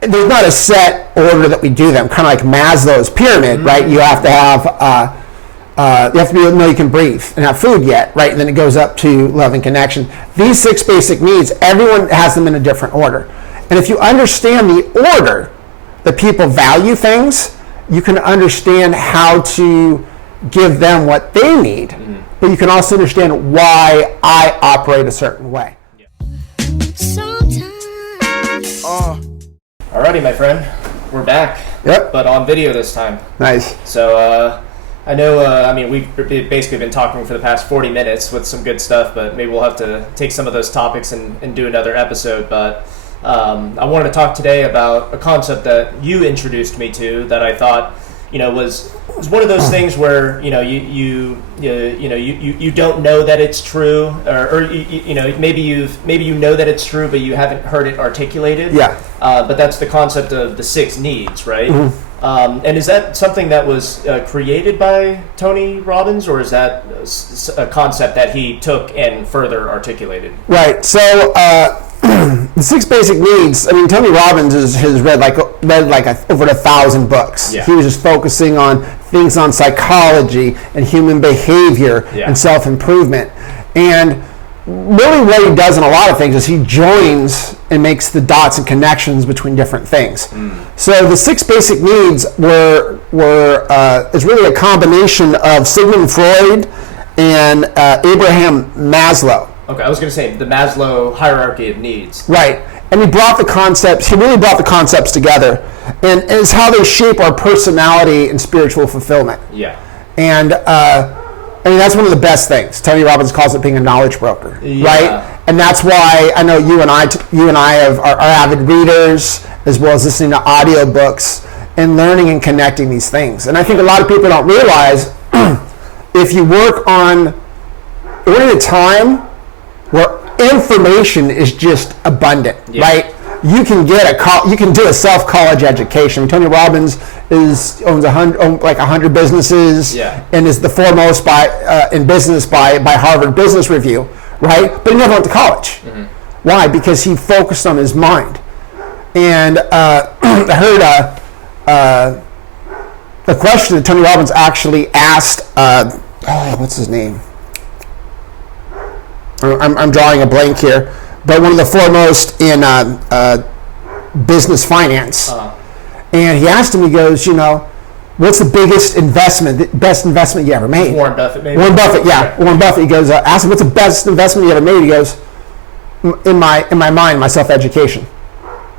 there's not a set order that we do them, kind of like Maslow's pyramid, right? You have to have, you have to be able to know you can breathe and have food yet, right? And then it goes up to love and connection. These 6 basic needs, everyone has them in a different order. And if you understand the order that people value things, you can understand how to give them what they need, but you can also understand why I operate a certain way. Alrighty, my friend, we're back. Yep. But on video this time. Nice. So I know, I mean, we've basically been talking for the past 40 minutes with some good stuff, but maybe we'll have to take some of those topics and do another episode. But I wanted to talk today about a concept that you introduced me to that I thought, was one of those things where you don't know that it's true, or maybe you know that it's true, but you haven't heard it articulated. Yeah. But that's the concept of the 6 needs, right? Mm-hmm. And is that something that was created by Tony Robbins, or is that a concept that he took and further articulated? Right. So the 6 basic needs. I mean, Tony Robbins has read over 1,000 books. Yeah. He was just focusing on things on psychology and human behavior and self-improvement. And really what he does in a lot of things is he joins and makes the dots and connections between different things. So the 6 basic needs is really a combination of Sigmund Freud and Abraham Maslow. Okay, I was going to say the Maslow hierarchy of needs. Right. And he really brought the concepts together. And it's how they shape our personality and spiritual fulfillment. Yeah. And I mean, that's one of the best things. Tony Robbins calls it being a knowledge broker, right? And that's why I know you and I are avid readers, as well as listening to audiobooks and learning and connecting these things. And I think a lot of people don't realize if you work on, we're in a time where information is just abundant, right? You can do a self-college education. Tony Robbins owns 100 businesses, and is the foremost in business by Harvard Business Review, right? But he never went to college. Mm-hmm. Why? Because he focused on his mind. And I heard a question that Tony Robbins actually asked. What's his name? I'm drawing a blank here, but one of the foremost in business finance. And he asked him, he goes, what's the best investment you ever made? Warren Buffett, maybe? Warren Buffett, yeah. Warren Buffett, he goes, ask him, what's the best investment you ever made? He goes, in my mind, my self-education.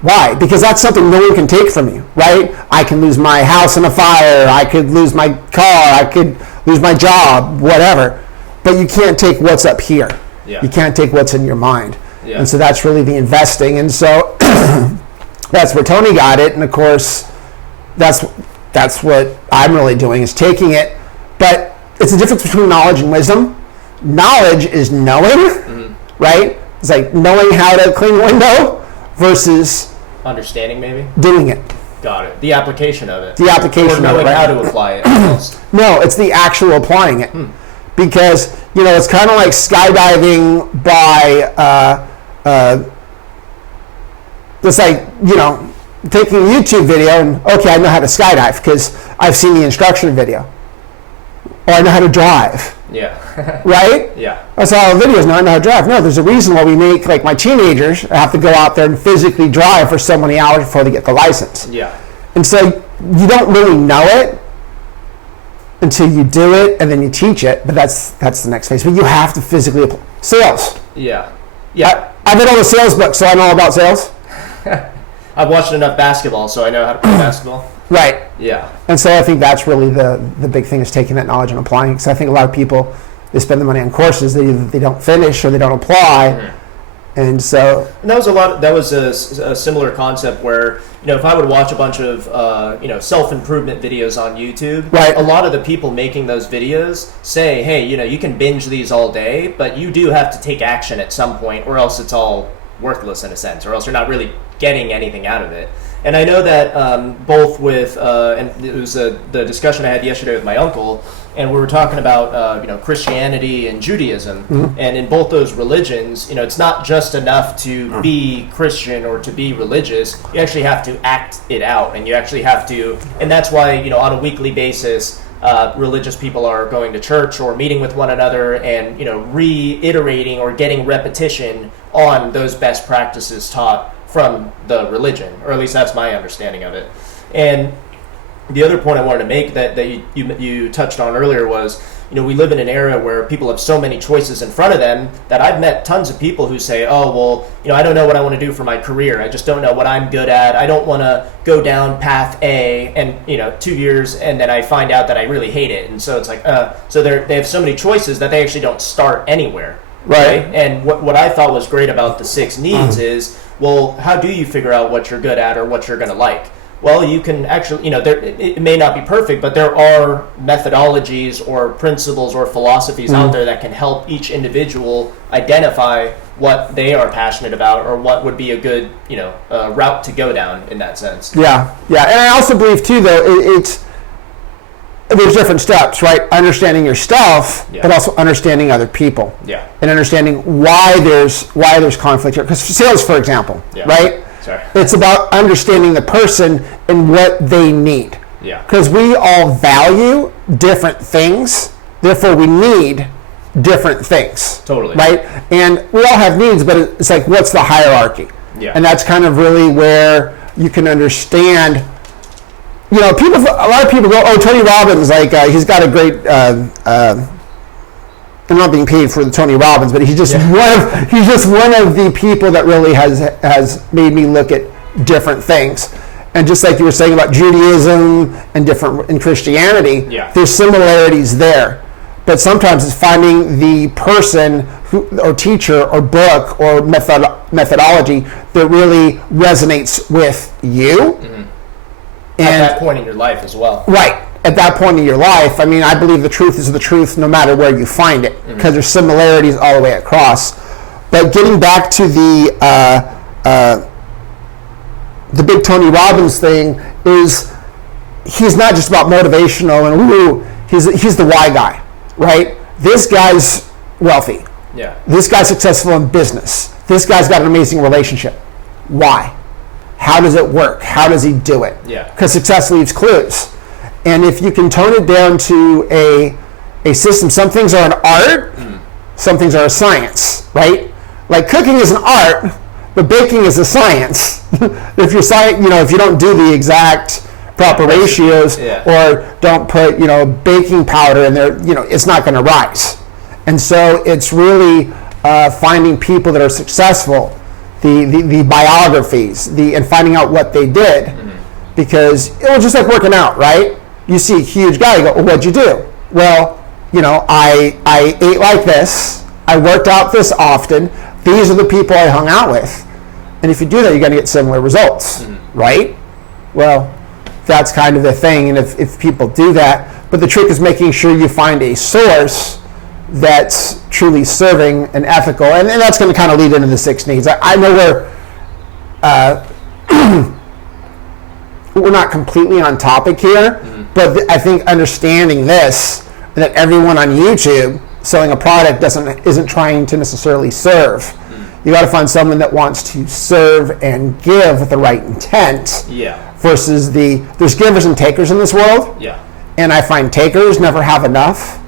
Why? Because that's something no one can take from you, right? I can lose my house in a fire, I could lose my car, I could lose my job, whatever. But you can't take what's up here. Yeah. You can't take what's in your mind. Yeah. And so that's really the investing. And so that's where Tony got it. And of course, that's what I'm really doing, is taking it. But it's the difference between knowledge and wisdom. Knowledge is knowing, right? It's like knowing how to clean a window versus understanding, maybe doing it. Got it. The application of it. The application of it. Or knowing how to apply it. Almost. No, it's the actual applying it. Because, it's kind of like skydiving by, it's like, taking a YouTube video and, okay, I know how to skydive because I've seen the instruction video. Or I know how to drive. Yeah. Right? Yeah. That's all the videos, now I know how to drive. No, there's a reason why we make, like my teenagers have to go out there and physically drive for so many hours before they get the license. Yeah. And so you don't really know it until you do it and then you teach it, but that's the next phase. But you have to physically apply. Sales. Yeah. Yeah. I've read all the sales books, so I know about sales. I've watched enough basketball, so I know how to play basketball. Right. Yeah. And so I think that's really the big thing, is taking that knowledge and applying it. Because I think a lot of people, they spend the money on courses that either they don't finish or they don't apply. And so that was a similar concept where, if I would watch a bunch of self-improvement videos on YouTube, right, a lot of the people making those videos say, hey, you can binge these all day, but you do have to take action at some point, or else it's all worthless in a sense, or else you're not really getting anything out of it. And I know that both with, and it was the discussion I had yesterday with my uncle, and we were talking about Christianity and Judaism, and in both those religions, it's not just enough to be Christian or to be religious. You actually have to act it out, and you actually have to, and that's why on a weekly basis, religious people are going to church or meeting with one another and reiterating or getting repetition on those best practices taught from the religion, or at least that's my understanding of it. And the other point I wanted to make that you touched on earlier was, we live in an era where people have so many choices in front of them that I've met tons of people who say, oh, well, I don't know what I want to do for my career. I just don't know what I'm good at. I don't want to go down path A and, 2 years and then I find out that I really hate it. And so it's like, so they have so many choices that they actually don't start anywhere. Right. And what I thought was great about the 6 needs is, well, how do you figure out what you're good at or what you're going to like? Well, you can actually, it may not be perfect, but there are methodologies or principles or philosophies out there that can help each individual identify what they are passionate about or what would be a good, route to go down in that sense. Yeah. And I also believe, too, though, there's different steps, right? Understanding yourself, but also understanding other people. Yeah. And understanding why there's conflict here. Because sales, for example, right? Sorry. It's about understanding the person and what they need. Yeah. Because we all value different things, therefore we need different things. Totally. Right? And we all have needs, but it's like, what's the hierarchy? Yeah. And that's kind of really where you can understand. A lot of people go, oh, Tony Robbins, he's got a great. I'm not being paid for the Tony Robbins, but he's just one of the people that really has made me look at different things. And just like you were saying about Judaism and in Christianity, there's similarities there. But sometimes it's finding the person or teacher or book or methodology that really resonates with you. Mm-hmm. At that point in your life as well. Right. At that point in your life, I believe the truth is the truth no matter where you find it, because there's similarities all the way across. But getting back to the big Tony Robbins thing is, he's not just about motivational and he's the why guy, right? This guy's wealthy. Yeah. This guy's successful in business. This guy's got an amazing relationship. Why? How does it work? How does he do it? Yeah. Because success leaves clues. And if you can tone it down to a system, some things are an art, some things are a science, right? Like cooking is an art, but baking is a science. If you don't do the exact proper ratios or don't put, baking powder in there, it's not going to rise. And so it's really finding people that are successful, the biographies, and finding out what they did. Because it was just like working out, right? You see a huge guy, you go, well, what'd you do? Well, I ate like this, I worked out this often, these are the people I hung out with. And if you do that, you're going to get similar results, right? Well, that's kind of the thing, and if people do that, but the trick is making sure you find a source that's truly serving and ethical, and that's going to kind of lead into the 6 needs. I know we're not completely on topic here, but I think understanding this, that everyone on YouTube selling a product isn't trying to necessarily serve. You got to find someone that wants to serve and give with the right intent. Versus there's givers and takers in this world. And I find takers never have enough,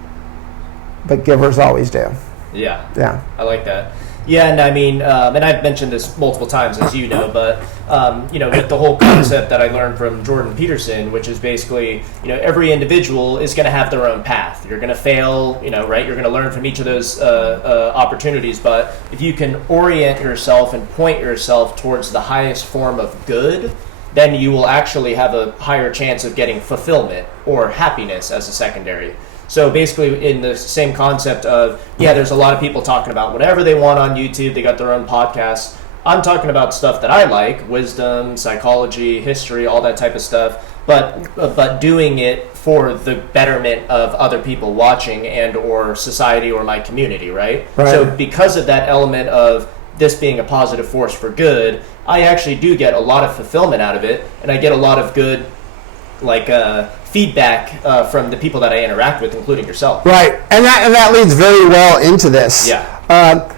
but givers always do. Yeah. I like that. Yeah, and and I've mentioned this multiple times, as you know, but, with the whole concept that I learned from Jordan Peterson, which is basically, every individual is going to have their own path. You're going to fail, right? You're going to learn from each of those opportunities, but if you can orient yourself and point yourself towards the highest form of good, then you will actually have a higher chance of getting fulfillment or happiness as a secondary. So basically in the same concept of, there's a lot of people talking about whatever they want on YouTube. They got their own podcasts. I'm talking about stuff that I like, wisdom, psychology, history, all that type of stuff, but doing it for the betterment of other people watching and or society or my community, right? So because of that element of this being a positive force for good, I actually do get a lot of fulfillment out of it, and I get a lot of good feedback from the people that I interact with, including yourself. Right, and that leads very well into this. Yeah.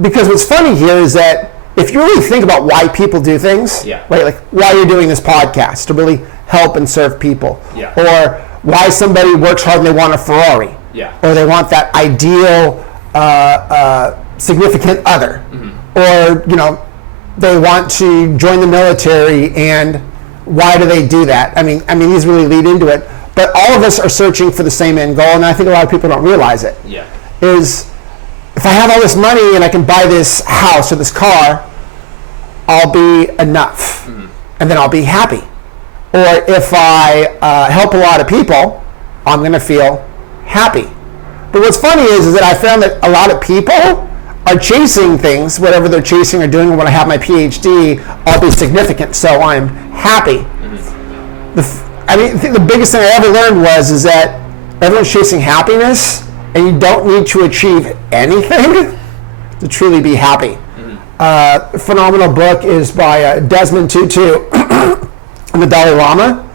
Because what's funny here is that if you really think about why people do things, right, like why you're doing this podcast, to really help and serve people, or why somebody works hard and they want a Ferrari, or they want that ideal significant other, or they want to join the military, and why do they do that? I mean these really lead into it, but all of us are searching for the same end goal, and I think a lot of people don't realize it. Is if I have all this money and I can buy this house or this car, I'll be enough, and then I'll be happy. Or if I help a lot of people, I'm going to feel happy. But what's funny is that I found that a lot of people are chasing things, whatever they're chasing or doing. When I have my PhD, I'll be significant, so I'm happy. I think the biggest thing I ever learned is that everyone's chasing happiness, and you don't need to achieve anything to truly be happy. Phenomenal book is by Desmond Tutu and the Dalai Lama,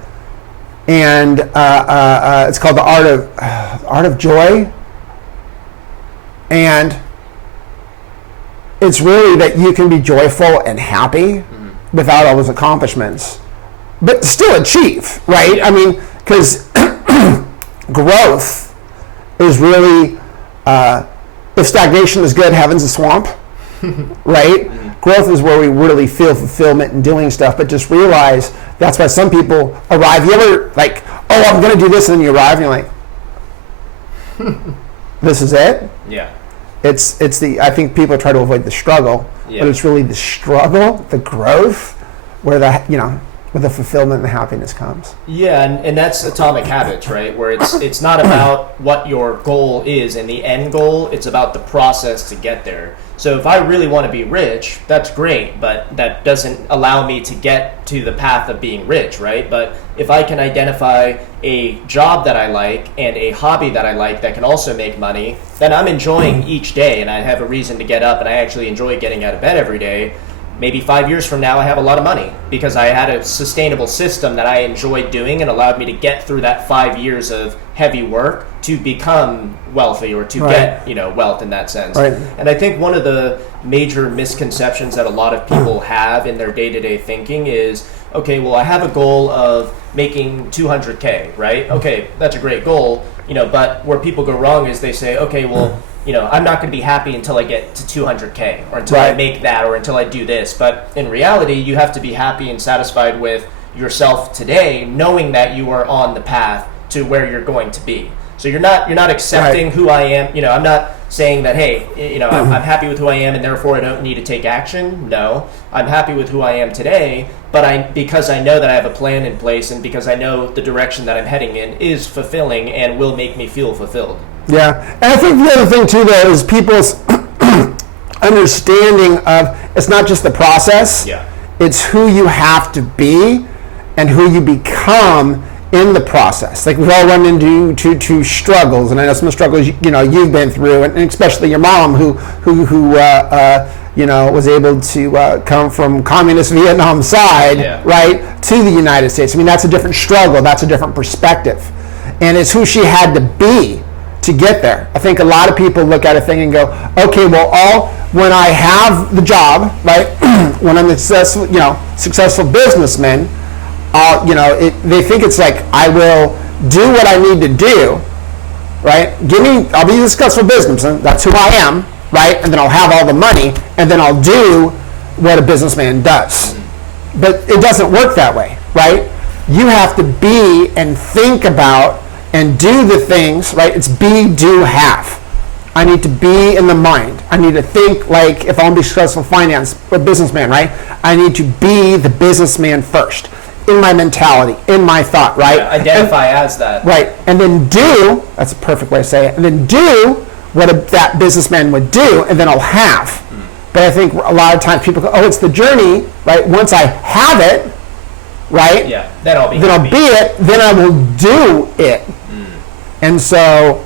and it's called The Art of Joy, and it's really that you can be joyful and happy without all those accomplishments, but still achieve, right? I mean, because growth is really, if stagnation is good, heaven's a swamp, right? Growth is where we really feel fulfillment in doing stuff, but just realize that's why some people arrive. You ever like, oh, I'm going to do this, and then you arrive, and you're like, this is it? Yeah. I think people try to avoid the struggle, but it's really the struggle, the growth, where where the fulfillment and the happiness comes. Yeah, and that's Atomic Habits, right? Where it's not about what your goal is and the end goal, it's about the process to get there. So if I really want to be rich, that's great, but that doesn't allow me to get to the path of being rich, right? But if I can identify a job that I like and a hobby that I like that can also make money, then I'm enjoying each day, and I have a reason to get up, and I actually enjoy getting out of bed every day. Maybe 5 years from now, I have a lot of money because I had a sustainable system that I enjoyed doing and allowed me to get through that 5 years of heavy work to become wealthy, or to get wealth in that sense. Right. And I think one of the major misconceptions that a lot of people have in their day-to-day thinking is, okay, well, I have a goal of making 200K, right? Okay, that's a great goal, but where people go wrong is they say, okay, well, I'm not going to be happy until I get to 200K, or until I make that, or until I do this. But in reality, you have to be happy and satisfied with yourself today, knowing that you are on the path to where you're going to be. So you're not accepting who I am. I'm not saying that, hey, I'm happy with who I am and therefore I don't need to take action. No, I'm happy with who I am today, but because I know that I have a plan in place, and because I know the direction that I'm heading in is fulfilling and will make me feel fulfilled. Yeah, and I think the other thing too, though, is people's understanding of it's not just the process. It's who you have to be and who you become in the process. Like, we've all run into struggles, and I know some struggles you've been through, and especially your mom who was able to come from communist Vietnam side right to the United States. I mean, that's a different struggle. That's a different perspective, and it's who she had to be to get there. I think a lot of people look at a thing and go, okay, well, when I have the job, right, when I'm a successful businessman, they think it's like, I will do what I need to do, right? I'll be a successful businessman. That's who I am, right? And then I'll have all the money, and then I'll do what a businessman does. But it doesn't work that way, right? You have to be and think about and do the things, right? It's be, do, have. I need to be in the mind. I need to think like, if I want to be successful finance or businessman, right? I need to be the businessman first, in my mentality, in my thought, right? Yeah, identify as that. Right, and then do, that's a perfect way to say it, and then do what that businessman would do, and then I'll have. But I think a lot of times people go, oh, it's the journey, right? Once I have it, right? Yeah, then I'll be it, then I will do it. And so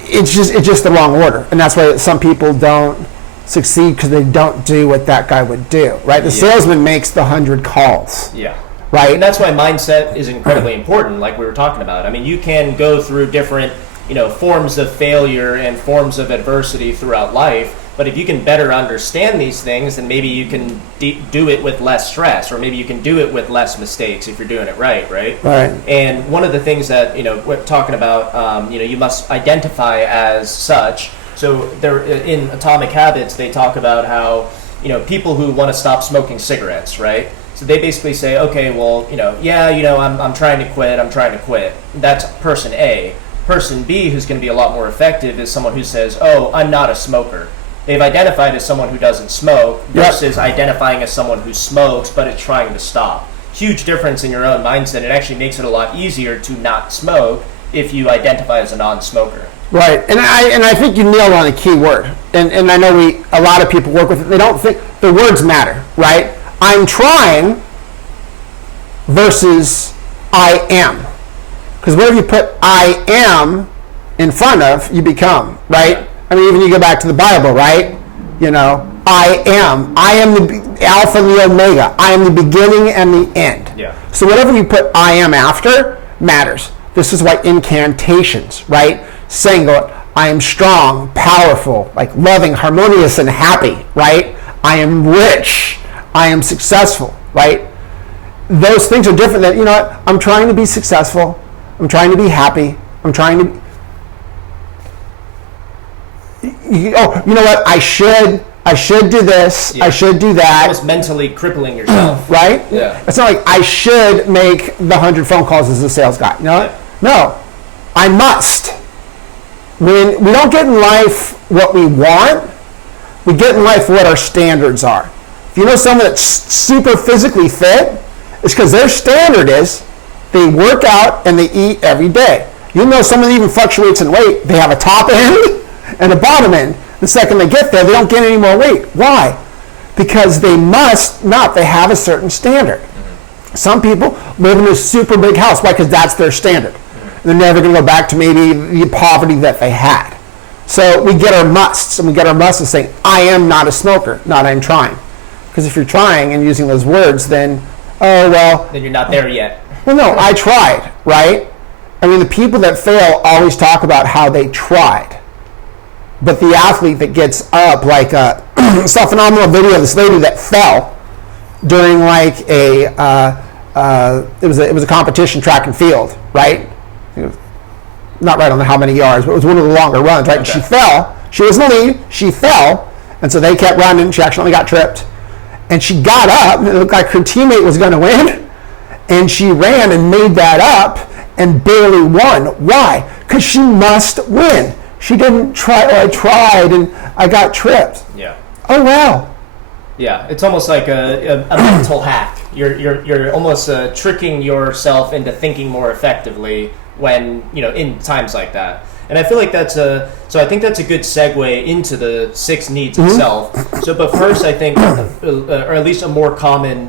it's just the wrong order, and that's why some people don't succeed because they don't do what that guy would do, right? The salesman makes the 100 calls. Yeah. Right. And that's why mindset is incredibly important, like we were talking about. I mean, you can go through different, forms of failure and forms of adversity throughout life, but if you can better understand these things, then maybe you can do it with less stress, or maybe you can do it with less mistakes if you're doing it right? Right. And one of the things that, we're talking about, you must identify as such. So there, in Atomic Habits, they talk about how, people who want to stop smoking cigarettes, right? So they basically say, okay, well, I'm trying to quit. That's person A. Person B, who's going to be a lot more effective, is someone who says, oh, I'm not a smoker. They've identified as someone who doesn't smoke versus identifying as someone who smokes but is trying to stop. Huge difference in your own mindset. It actually makes it a lot easier to not smoke if you identify as a non-smoker. Right, and I think you nailed on a key word. And I know a lot of people work with it. They don't think the words matter, right? I'm trying versus I am. Because whatever you put I am in front of, you become, right? I mean, even you go back to the Bible, right? I am the Alpha and the Omega. I am the beginning and the end. Yeah. So whatever you put I am after matters. This is why incantations, right? Saying, I am strong, powerful, like loving, harmonious, and happy, right? I am rich. I am successful, right? Those things are different than, I'm trying to be successful. I'm trying to be happy. I'm trying to... you know what? I should do this. Yeah. I should do that. Almost mentally crippling yourself. Right? Yeah. It's not like I should make the 100 phone calls as a sales guy. Yeah. No. I must. When we don't get in life what we want, we get in life what our standards are. If you know someone that's super physically fit, it's because their standard is they work out and they eat every day. You know someone that even fluctuates in weight, they have a top end and a bottom end. The second they get there, they don't gain any more weight. Why? Because they must not. They have a certain standard. Some people live in a super big house. Why? Because that's their standard. They're never going to go back to maybe the poverty that they had. So we get our musts, and we get our musts saying, I am not a smoker, not I'm trying. Because if you're trying and using those words, then, then you're not there yet. Well, no, I tried, right? I mean, the people that fail always talk about how they tried. But the athlete that gets up, like saw a phenomenal video of this lady that fell during like it was a competition, track and field, right? Not right on how many yards, but it was one of the longer runs, right? Okay. And she fell. She was in the lead. She fell, and so they kept running. She actually got tripped, and she got up. And it looked like her teammate was going to win, and she ran and made that up and barely won. Why? Because she must win. She didn't try, or I tried and I got tripped. Yeah. Oh, wow. Yeah, it's almost like a mental hack. You're almost tricking yourself into thinking more effectively when, in times like that. And I feel like so I think that's a good segue into the 6 needs itself. So, but first I think, or at least a more common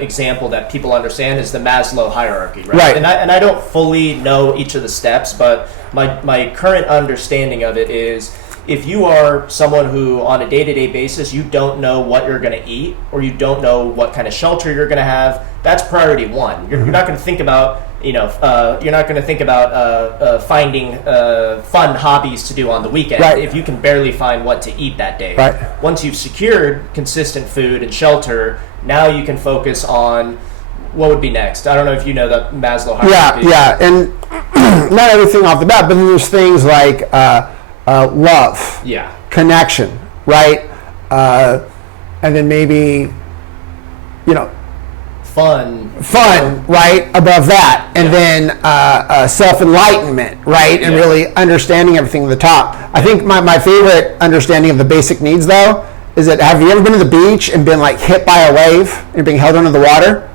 example that people understand is the Maslow hierarchy, right? And I don't fully know each of the steps, but my current understanding of it is, if you are someone who on a day-to-day basis, you don't know what you're going to eat, or you don't know what kind of shelter you're going to have, that's priority 1. You're not going to think about, finding fun hobbies to do on the weekend if you can barely find what to eat that day. Right. Once you've secured consistent food and shelter, now you can focus on what would be next. I don't know if you know the Maslow hierarchy. Yeah, and not everything off the bat, but then there's things like love, connection, right? And then maybe, fun, right, above that. And then self-enlightenment, right? And really understanding everything at the top. I think my favorite understanding of the basic needs, though, is that, have you ever been to the beach and been like hit by a wave and you're being held under the water?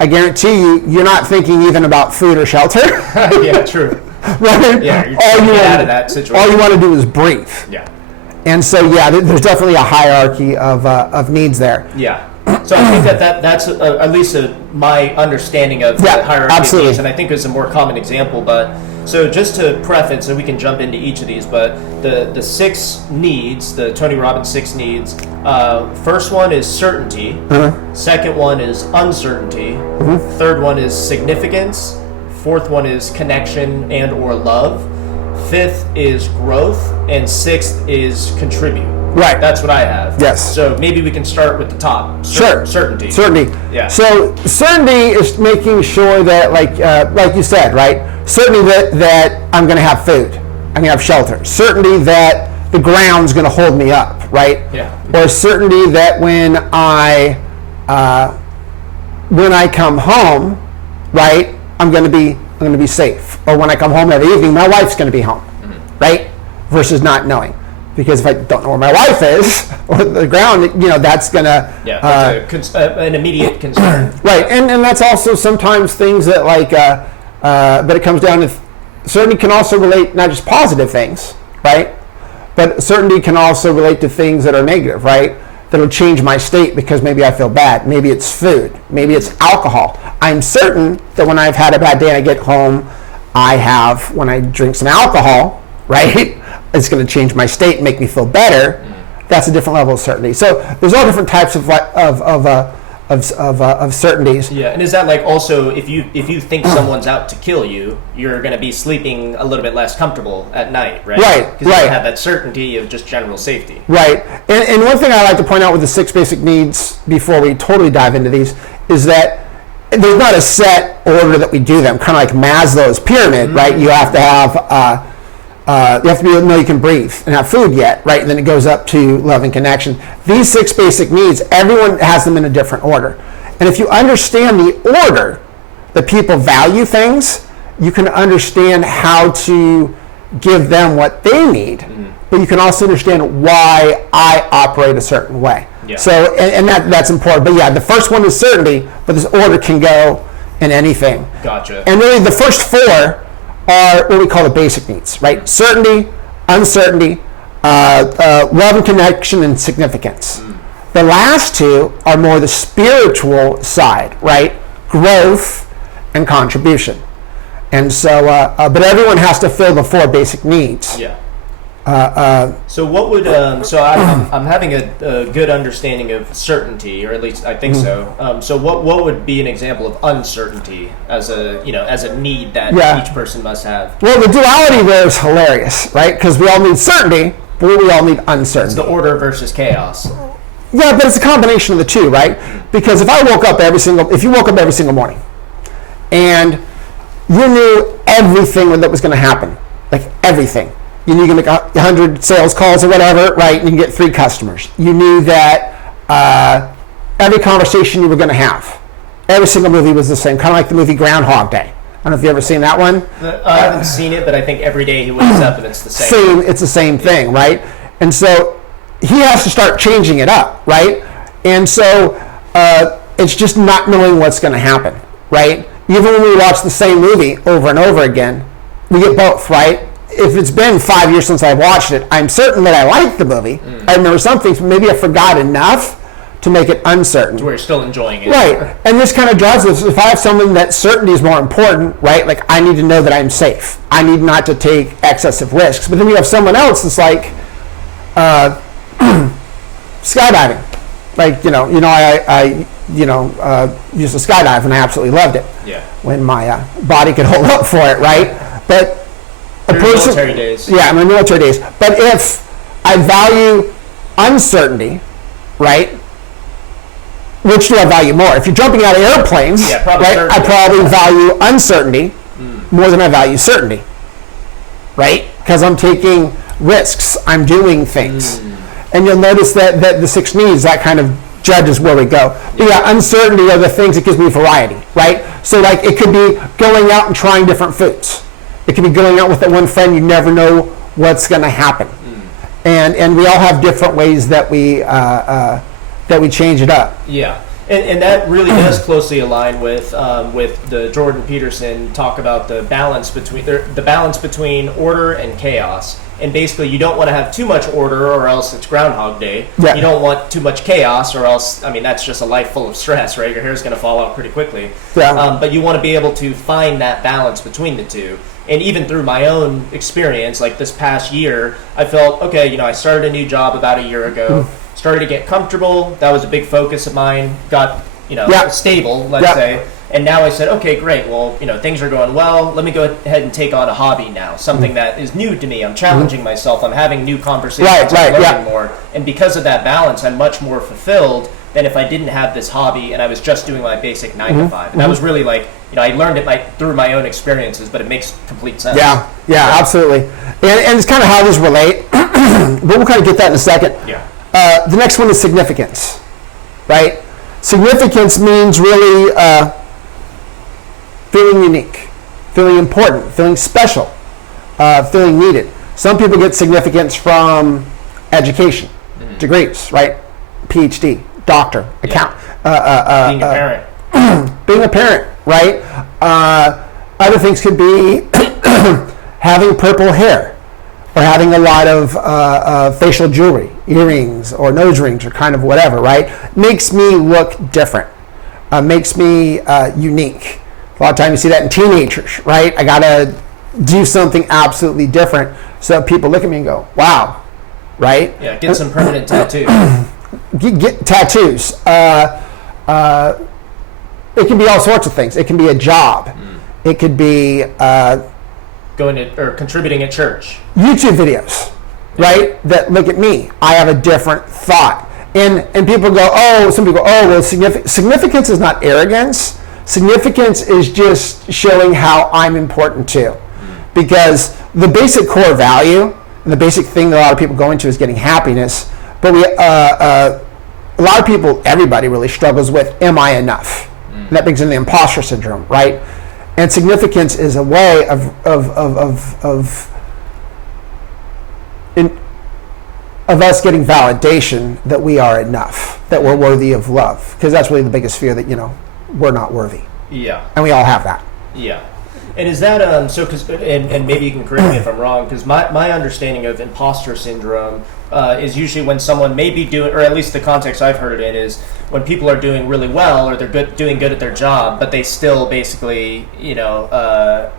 I guarantee you're not thinking even about food or shelter. Yeah, true. Right? Yeah, you're trying to get out of that situation. All you want to do is breathe. Yeah. And so, there's definitely a hierarchy of needs there. Yeah. So I think that's at least my understanding of the hierarchy absolutely. of needs, and I think it's a more common example. But So just to preface, so we can jump into each of these, but the 6 needs, the Tony Robbins 6 needs, first one is certainty, second one is uncertainty, third one is significance, fourth one is connection and or love, fifth is growth, and sixth is contribute. Right. That's what I have. Yes. So maybe we can start with the top. Sure. Certainty. Certainty. Yeah. So certainty is making sure that, like you said, right? Certainty that I'm going to have food. I'm going to have shelter. Certainty that the ground's going to hold me up, right? Yeah. Or certainty that when I come home, right, I'm going to be safe. Or when I come home every evening, my wife's going to be home, right? Versus not knowing. Because if I don't know where my wife is, or the ground, that's going to... Yeah, an immediate concern. Right, and that's also sometimes things that but it comes down to... Certainty can also relate not just positive things, right? But certainty can also relate to things that are negative, right? That'll change my state because maybe I feel bad. Maybe it's food. Maybe it's alcohol. I'm certain that when I've had a bad day and I get home, when I drink some alcohol, right? It's going to change my state and make me feel better. That's a different level of certainty. So there's all different types of certainties. Yeah, and is that like also if you think someone's out to kill you, you're going to be sleeping a little bit less comfortable at night, right? Right. Because you have that certainty of just general safety. Right. And one thing I like to point out with the 6 basic needs before we totally dive into these is that there's not a set order that we do them. Kind of like Maslow's pyramid, right? You have to have. You have to be able to know you can breathe and have food yet, right? And then it goes up to love and connection. These 6 basic needs, everyone has them in a different order. And if you understand the order that people value things, you can understand how to give them what they need. But you can also understand why I operate a certain way. Yeah. So, and that's important. But yeah, the first one is certainty, but this order can go in anything. Gotcha. And really the first 4 are what we call the basic needs, right? Certainty, uncertainty, love and connection, and significance. The last 2 are more the spiritual side, right? Growth and contribution. And so, but everyone has to fill the 4 basic needs. Yeah. So what would I'm having a good understanding of certainty, or at least I think so. So what would be an example of uncertainty as a need that each person must have? Well, the duality there is hilarious, right? Because we all need certainty, but we all need uncertainty. It's the order versus chaos. Yeah, but it's a combination of the 2, right? Because if you woke up every single morning, and you knew everything that was going to happen, like everything. You knew you could make 100 sales calls or whatever, right? And you can get 3 customers. You knew that every conversation you were going to have, every single movie was the same, kind of like the movie Groundhog Day. I don't know if you've ever seen that one. I haven't seen it, but I think every day he wakes up and it's the same. It's the same thing, right? And so he has to start changing it up, right? And so it's just not knowing what's going to happen, right? Even when we watch the same movie over and over again, we get both, right? If it's been 5 years since I watched it, I'm certain that I liked the movie. I remember some things, but maybe I forgot enough to make it uncertain. To where you're still enjoying it. Right. And this kind of drives this. If I have someone that certainty is more important, right? Like I need to know that I'm safe. I need not to take excessive risks. But then you have someone else that's like skydiving. Like, I used to skydive and I absolutely loved it. Yeah. When my body could hold up for it, right? But military days. Yeah, my military days. But if I value uncertainty, right? Which do I value more? If you're jumping out of airplanes, right? I probably value uncertainty more than I value certainty, right? Because I'm taking risks, I'm doing things. And you'll notice that the 6 needs, that kind of judges where we go. But yeah, uncertainty are the things that gives me variety, right? So like it could be going out and trying different foods. It could be going out with that one friend, you never know what's going to happen. And we all have different ways that we change it up. Yeah. And that really does closely align with the Jordan Peterson talk about the balance between order and chaos. And basically, you don't want to have too much order, or else it's Groundhog Day. Yeah. You don't want too much chaos, or else, that's just a life full of stress, right? Your hair's going to fall out pretty quickly. Yeah. But you want to be able to find that balance between the 2. And even through my own experience, like this past year, I felt, okay, I started a new job about a year ago, started to get comfortable. That was a big focus of mine. Got, stable, let's say. And now I said, okay, great. Well, things are going well. Let me go ahead and take on a hobby now, something that is new to me. I'm challenging myself. I'm having new conversations. I'm learning more. And because of that balance, I'm much more fulfilled than if I didn't have this hobby and I was just doing my basic 9 to 5. And that was really like, I learned it through my own experiences, but it makes complete sense. Yeah, absolutely. And it's kind of how these relate, but we'll kind of get that in a second. Yeah. The next one is significance, right? Significance means really feeling unique, feeling important, feeling special, feeling needed. Some people get significance from education, degrees, right? PhD, doctor, account. Being a parent. Being a parent, right? Other things could be having purple hair or having a lot of facial jewelry, earrings or nose rings or kind of whatever, right? Makes me look different, makes me unique. A lot of times you see that in teenagers, right? I got to do something absolutely different so that people look at me and go, wow, right? Yeah, get some permanent tattoos. Get tattoos. It can be all sorts of things. It can be a job. It could be going to or contributing at church. YouTube videos, right? That look at me. I have a different thought. And people go, some people go, well, significance is not arrogance. Significance is just showing how I'm important too. Because the basic core value and the basic thing that a lot of people go into is getting happiness. But a lot of people, everybody really struggles with, am I enough? And that brings in the imposter syndrome, right? And significance is a way of us getting validation that we are enough, that we're worthy of love. Because that's really the biggest fear, that, we're not worthy. Yeah. And we all have that. Yeah. And is that, and maybe you can correct me if I'm wrong, because my understanding of imposter syndrome is usually when someone may be doing, or at least the context I've heard it in, is when people are doing really well or they're doing good at their job, but they still basically,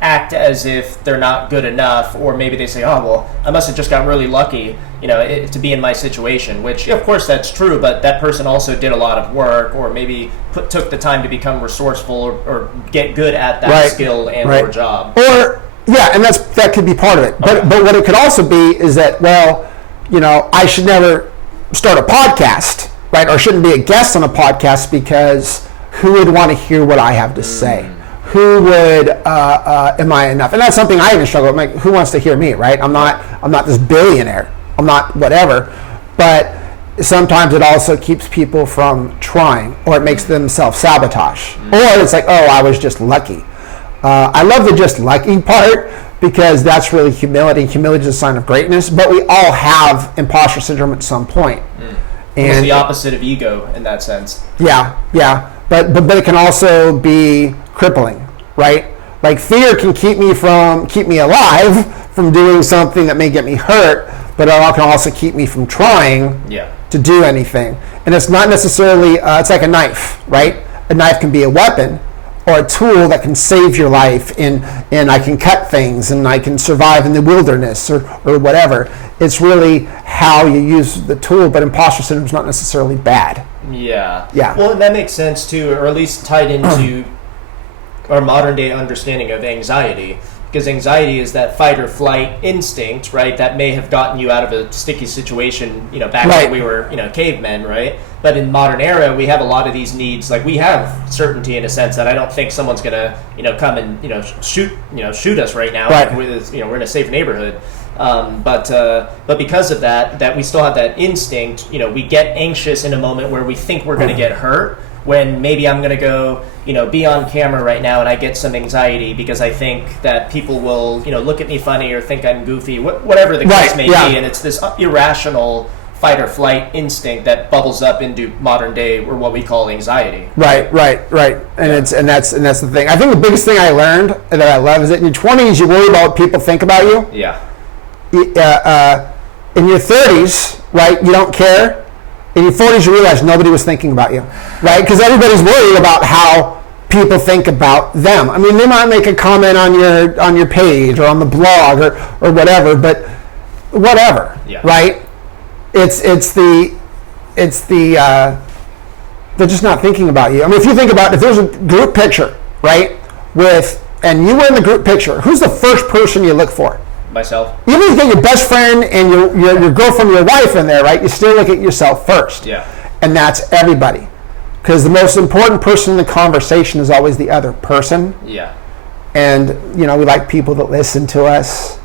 act as if they're not good enough, or maybe they say, oh, well, I must have just got really lucky, to be in my situation, which, of course, that's true, but that person also did a lot of work, or maybe took the time to become resourceful or get good at that skill and or job. Or, and that could be part of it. But what it could also be is that, I should never start a podcast, right? Or shouldn't be a guest on a podcast because who would want to hear what I have to say? Who would, am I enough? And that's something I even struggle with. Like, who wants to hear me, right? I'm not this billionaire. I'm not whatever. But sometimes it also keeps people from trying, or it makes them self-sabotage. Or it's like, I was just lucky. I love the just lucky part, because that's really humility. Humility is a sign of greatness, but we all have imposter syndrome at some point. And it's the opposite of ego in that sense. Yeah. But it can also be crippling, right? Like, fear can keep me alive from doing something that may get me hurt, but it can also keep me from trying to do anything. And it's not necessarily, it's like a knife, right? A knife can be a weapon or a tool that can save your life, and I can cut things, and I can survive in the wilderness or whatever. It's really how you use the tool, but imposter syndrome is not necessarily bad. Yeah. Yeah. Well, that makes sense too, or at least tied into our modern day understanding of anxiety. Because anxiety is that fight or flight instinct, right? That may have gotten you out of a sticky situation, back when we were, cavemen, right? But in modern era, we have a lot of these needs. Like, we have certainty in a sense that I don't think someone's gonna, come and, shoot us right now. Right. We're in a safe neighborhood. But because of that we still have that instinct. We get anxious in a moment where we think we're gonna get hurt. When maybe I'm going to go, be on camera right now, and I get some anxiety because I think that people will, look at me funny or think I'm goofy, whatever the case may be. And it's this irrational fight or flight instinct that bubbles up into modern day, or what we call anxiety. Right. And that's the thing. I think the biggest thing I learned that I love is that in your 20s, you worry about what people think about you. Yeah. In your 30s, right, you don't care. In your 40s, you realize nobody was thinking about you, right? Because everybody's worried about how people think about them. I mean, they might make a comment on your page or on the blog or whatever, but whatever, right? It's the they're just not thinking about you. I mean, if you think about, if there's a group picture, right, and you were in the group picture, who's the first person you look for? Myself. Even if you get your best friend and your girlfriend, your wife in there, right, you still look at yourself first. Yeah. And that's everybody. Because the most important person in the conversation is always the other person. Yeah. And, we like people that listen to us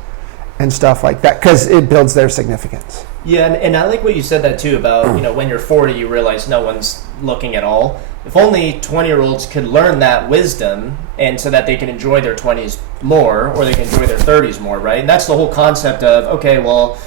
and stuff like that because it builds their significance. Yeah, and I like what you said that too about, when you're 40, you realize no one's looking at all. If only 20-year-olds could learn that wisdom and so that they can enjoy their 20s more or they can enjoy their 30s more, right? And that's the whole concept of, okay, well,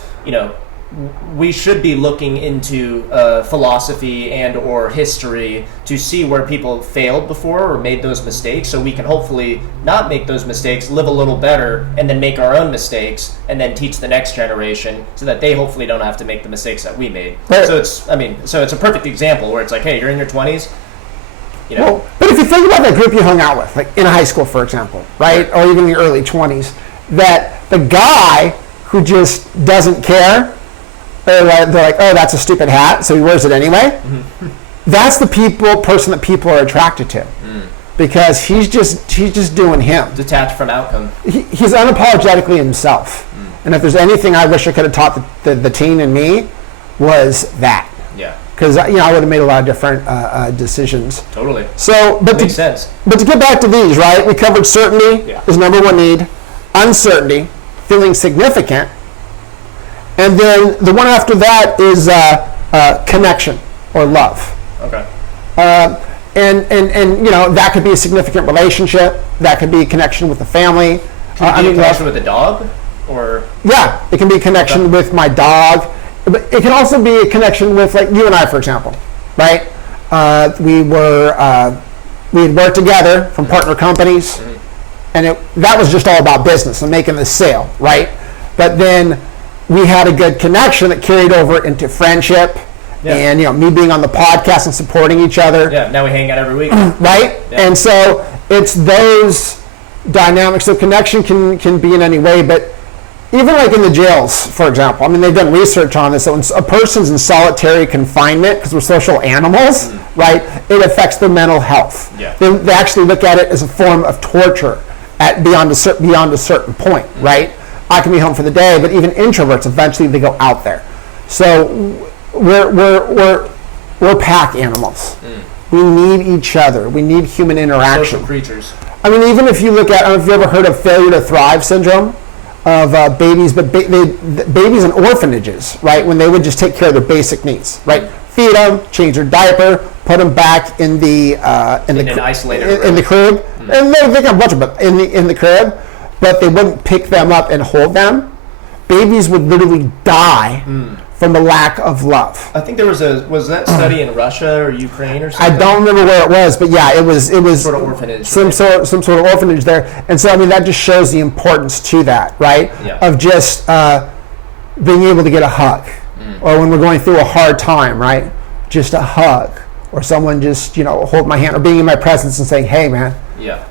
we should be looking into philosophy and or history to see where people failed before or made those mistakes so we can hopefully not make those mistakes, live a little better, and then make our own mistakes and then teach the next generation so that they hopefully don't have to make the mistakes that we made. Right. So it's a perfect example where it's like, hey, you're in your 20s, Well, but if you think about that group you hung out with, like in high school, for example, right, or even in your early 20s, that the guy who just doesn't care, they're like, oh, that's a stupid hat, so he wears it anyway. Mm-hmm. That's the person that people are attracted to, because he's just doing him. Detached from outcome. He's unapologetically himself. And if there's anything I wish I could have taught the teen in me, was that. Yeah. Because I would have made a lot of different decisions. Totally. So, makes sense. But to get back to these, right? We covered certainty is number one need, uncertainty, feeling significant. And then the one after that is connection or love. Okay. And that could be a significant relationship. That could be a connection with the family. Can it be a connection with a dog, or? Yeah, it can be a connection with my dog. But it can also be a connection with, like, you and I, for example, right? We had worked together from partner companies, and that was just all about business and making the sale, right? But then we had a good connection that carried over into friendship, and me being on the podcast and supporting each other. Yeah, now we hang out every week. Right? Yeah. And so it's those dynamics of connection can be in any way, but even like in the jails, for example, I mean, they've done research on this. So when a person's in solitary confinement, because we're social animals, right, it affects their mental health. Yeah. They actually look at it as a form of torture beyond a certain point, right? I can be home for the day, but even introverts, eventually they go out there. So we're pack animals. We need each other. We need human interaction. Social creatures. I mean, even if you look at, I don't know if you've ever heard of failure to thrive syndrome of babies, but babies in orphanages, right, when they would just take care of their basic needs, right? Feed them, change their diaper, put them back in the crib, and they got a bunch of them in the crib, but they wouldn't pick them up and hold them. Babies would literally die from the lack of love. I think there was that study in Russia or Ukraine or something? I don't remember where it was, but yeah, it was sort of orphanage. Some sort of orphanage there. And so I mean that just shows the importance to that, right? Yeah. Of just being able to get a hug. Or when we're going through a hard time, right? Just a hug. Or someone just, hold my hand, or being in my presence and saying, hey man,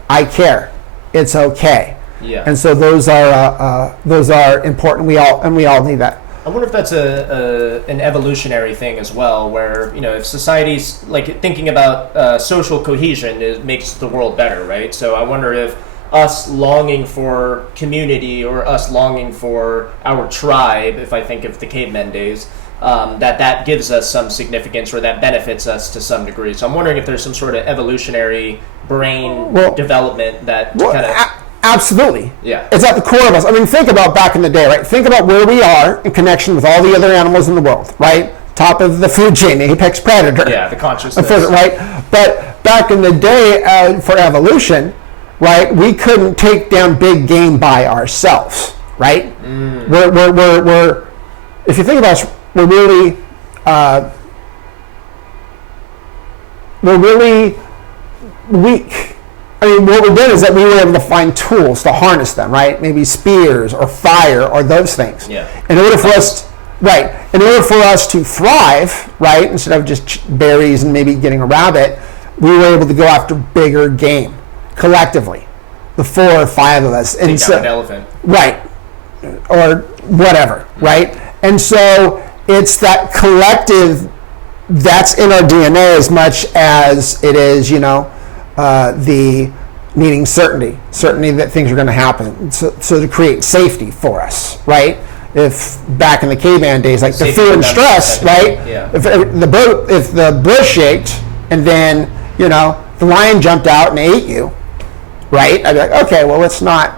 I care. It's okay. Yeah. And so those are important. We all need that. I wonder if that's an evolutionary thing as well, where if society's like thinking about social cohesion makes the world better, right? So I wonder if us longing for community or us longing for our tribe, if I think of the cavemen days, that gives us some significance or that benefits us to some degree. So I'm wondering if there's some sort of evolutionary brain development that kind of... Absolutely. Yeah. It's at the core of us. I mean, think about back in the day, right? Think about where we are in connection with all the other animals in the world, right? Top of the food chain, the apex predator. Yeah, the consciousness. Right? But back in the day, for evolution, right, we couldn't take down big game by ourselves, right? We're if you think about us, we're really weak. I mean, what we did is that we were able to find tools to harness them, right? Maybe spears or fire or those things. Yeah. In order for us to thrive, right, instead of just berries and maybe getting a rabbit, we were able to go after bigger game collectively, the 4 or 5 of us. Take down an elephant. Right. Or whatever, right? And so it's that collective that's in our DNA as much as it is, the needing certainty that things are going to happen. So to create safety for us, right? If back in the caveman days, like the fear and stress, right? Yeah. If the bush shaked and then, the lion jumped out and ate you, right? I'd be like, okay, well, let's not,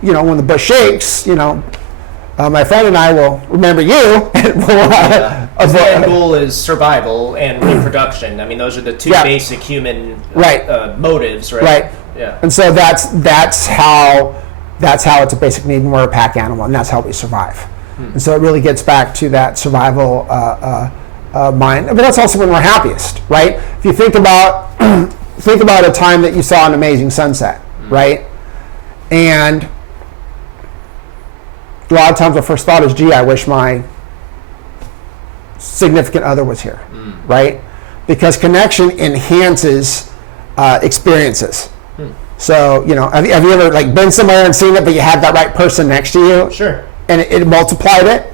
when the bush shakes, my friend and I will remember you. And we'll, the end goal is survival and reproduction. I mean, those are the 2 basic human motives, right? Right. Yeah. And so that's how it's a basic need, and we're a pack animal, and that's how we survive. And so it really gets back to that survival mind. But that's also when we're happiest, right? If you think about a time that you saw an amazing sunset, right? And a lot of times the first thought is, gee, I wish my significant other was here, right? Because connection enhances experiences. So, have you ever been somewhere and seen it, but you had that right person next to you? Sure. And it multiplied it.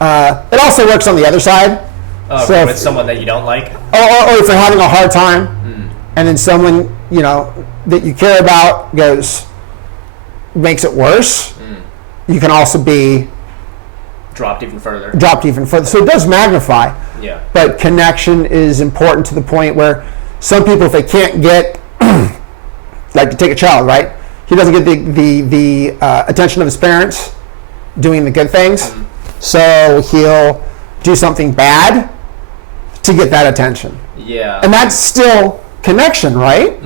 It also works on the other side. So with someone that you don't like? Or if you're having a hard time, and then someone, that you care about makes it worse, you can also be dropped even further. So it does magnify. Yeah. But connection is important to the point where some people, if they can't get, like to take a child, right? He doesn't get the attention of his parents doing the good things. So he'll do something bad to get that attention. Yeah. And that's still connection, right?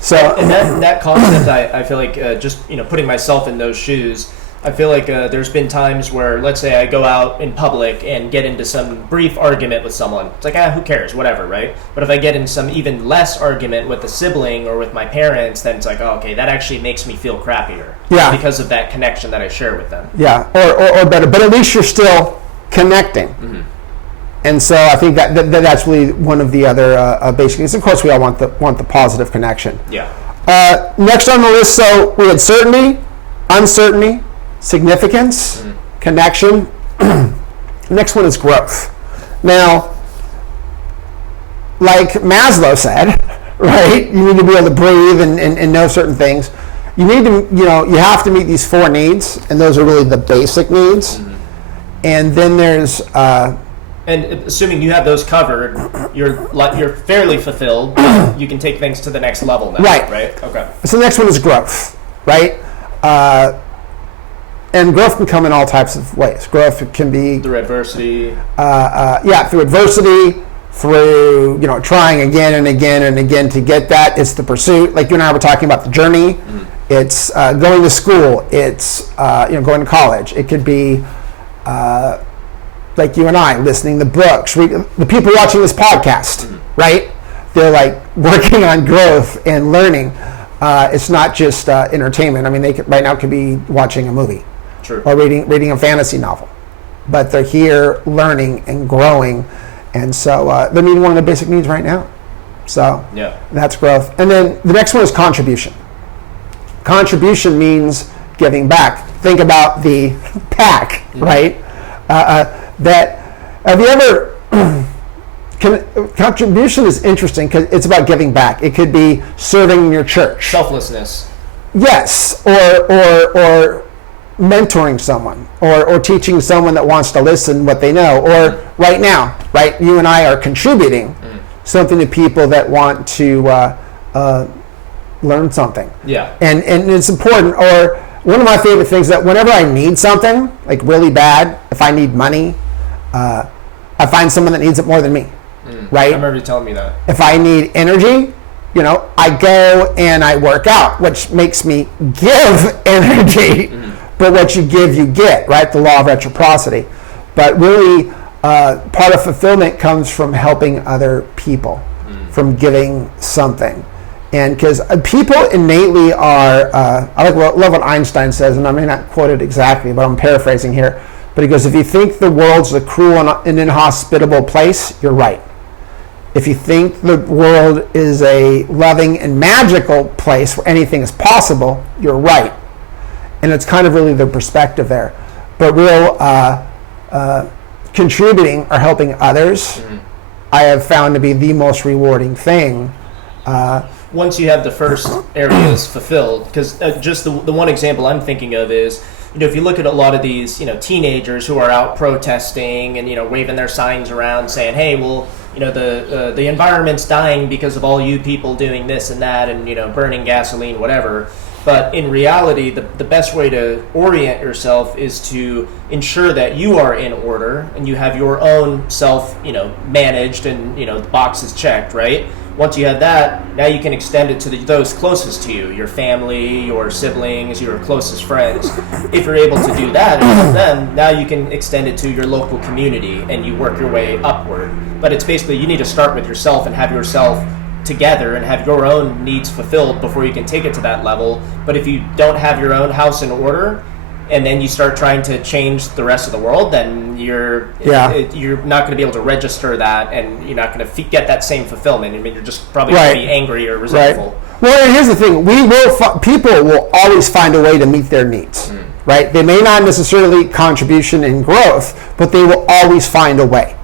So and that concept, I feel like just putting myself in those shoes, I feel like there's been times where, let's say I go out in public and get into some brief argument with someone. It's like, who cares, whatever, right? But if I get in some even less argument with a sibling or with my parents, then it's like, okay, that actually makes me feel crappier. Yeah. Because of that connection that I share with them. Yeah, or better, but at least you're still connecting. And so I think that's really one of the other basic things. Of course, we all want the positive connection. Yeah. Next on the list, so we had certainty, uncertainty, significance, connection. Next one is growth. Now, like Maslow said, right? You need to be able to breathe and know certain things. You need to, you have to meet these 4 needs, and those are really the basic needs. And then there's and assuming you have those covered, you're fairly fulfilled. You can take things to the next level now. Right. Okay. So the next one is growth, right? And growth can come in all types of ways. Growth can be through adversity. Through adversity, through trying again and again and again to get that. It's the pursuit. Like you and I were talking about the journey. It's going to school. It's going to college. It could be like you and I listening to books. The people watching this podcast, right? They're like working on growth and learning. It's not just entertainment. I mean, right now could be watching a movie. True. Or reading a fantasy novel, but they're here learning and growing, and so they're meeting one of the basic needs right now. So that's growth. And then the next one is contribution. Contribution means giving back. Think about the pack, right? That have you ever? Contribution is interesting because it's about giving back. It could be serving in your church. Selflessness. Yes, or mentoring someone, or teaching someone that wants to listen what they know, or right now, right? You and I are contributing something to people that want to learn something. Yeah. And it's important. Or one of my favorite things that whenever I need something, like really bad, if I need money, I find someone that needs it more than me. Right? I remember you telling me that. If I need energy, I go and I work out, which makes me give energy. But what you give, you get, right? The law of reciprocity. But really, part of fulfillment comes from helping other people, from giving something. And because people innately are, I love what Einstein says, and I may not quote it exactly, but I'm paraphrasing here. But he goes, if you think the world's a cruel and inhospitable place, you're right. if you think the world is a loving and magical place where anything is possible, you're right. And it's kind of really the perspective there. But real contributing or helping others, I have found to be the most rewarding thing. Once you have the first areas fulfilled, because just the one example I'm thinking of is, if you look at a lot of these, teenagers who are out protesting and, waving their signs around saying, hey, well, the environment's dying because of all you people doing this and that and, burning gasoline, whatever. But in reality, the best way to orient yourself is to ensure that you are in order and you have your own self, managed and, the box is checked, right? Once you have that, now you can extend it to those closest to you, your family, your siblings, your closest friends. If you're able to do that and help them, now you can extend it to your local community and you work your way upward. But it's basically, you need to start with yourself and have yourself together and have your own needs fulfilled before you can take it to that level. But if you don't have your own house in order and then you start trying to change the rest of the world, then you're not going to be able to register that and you're not going to get that same fulfillment. I mean, you're just probably going to be angry or resentful. Right. Well, and here's the thing. People will always find a way to meet their needs, right? They may not necessarily contribution in growth, but they will always find a way.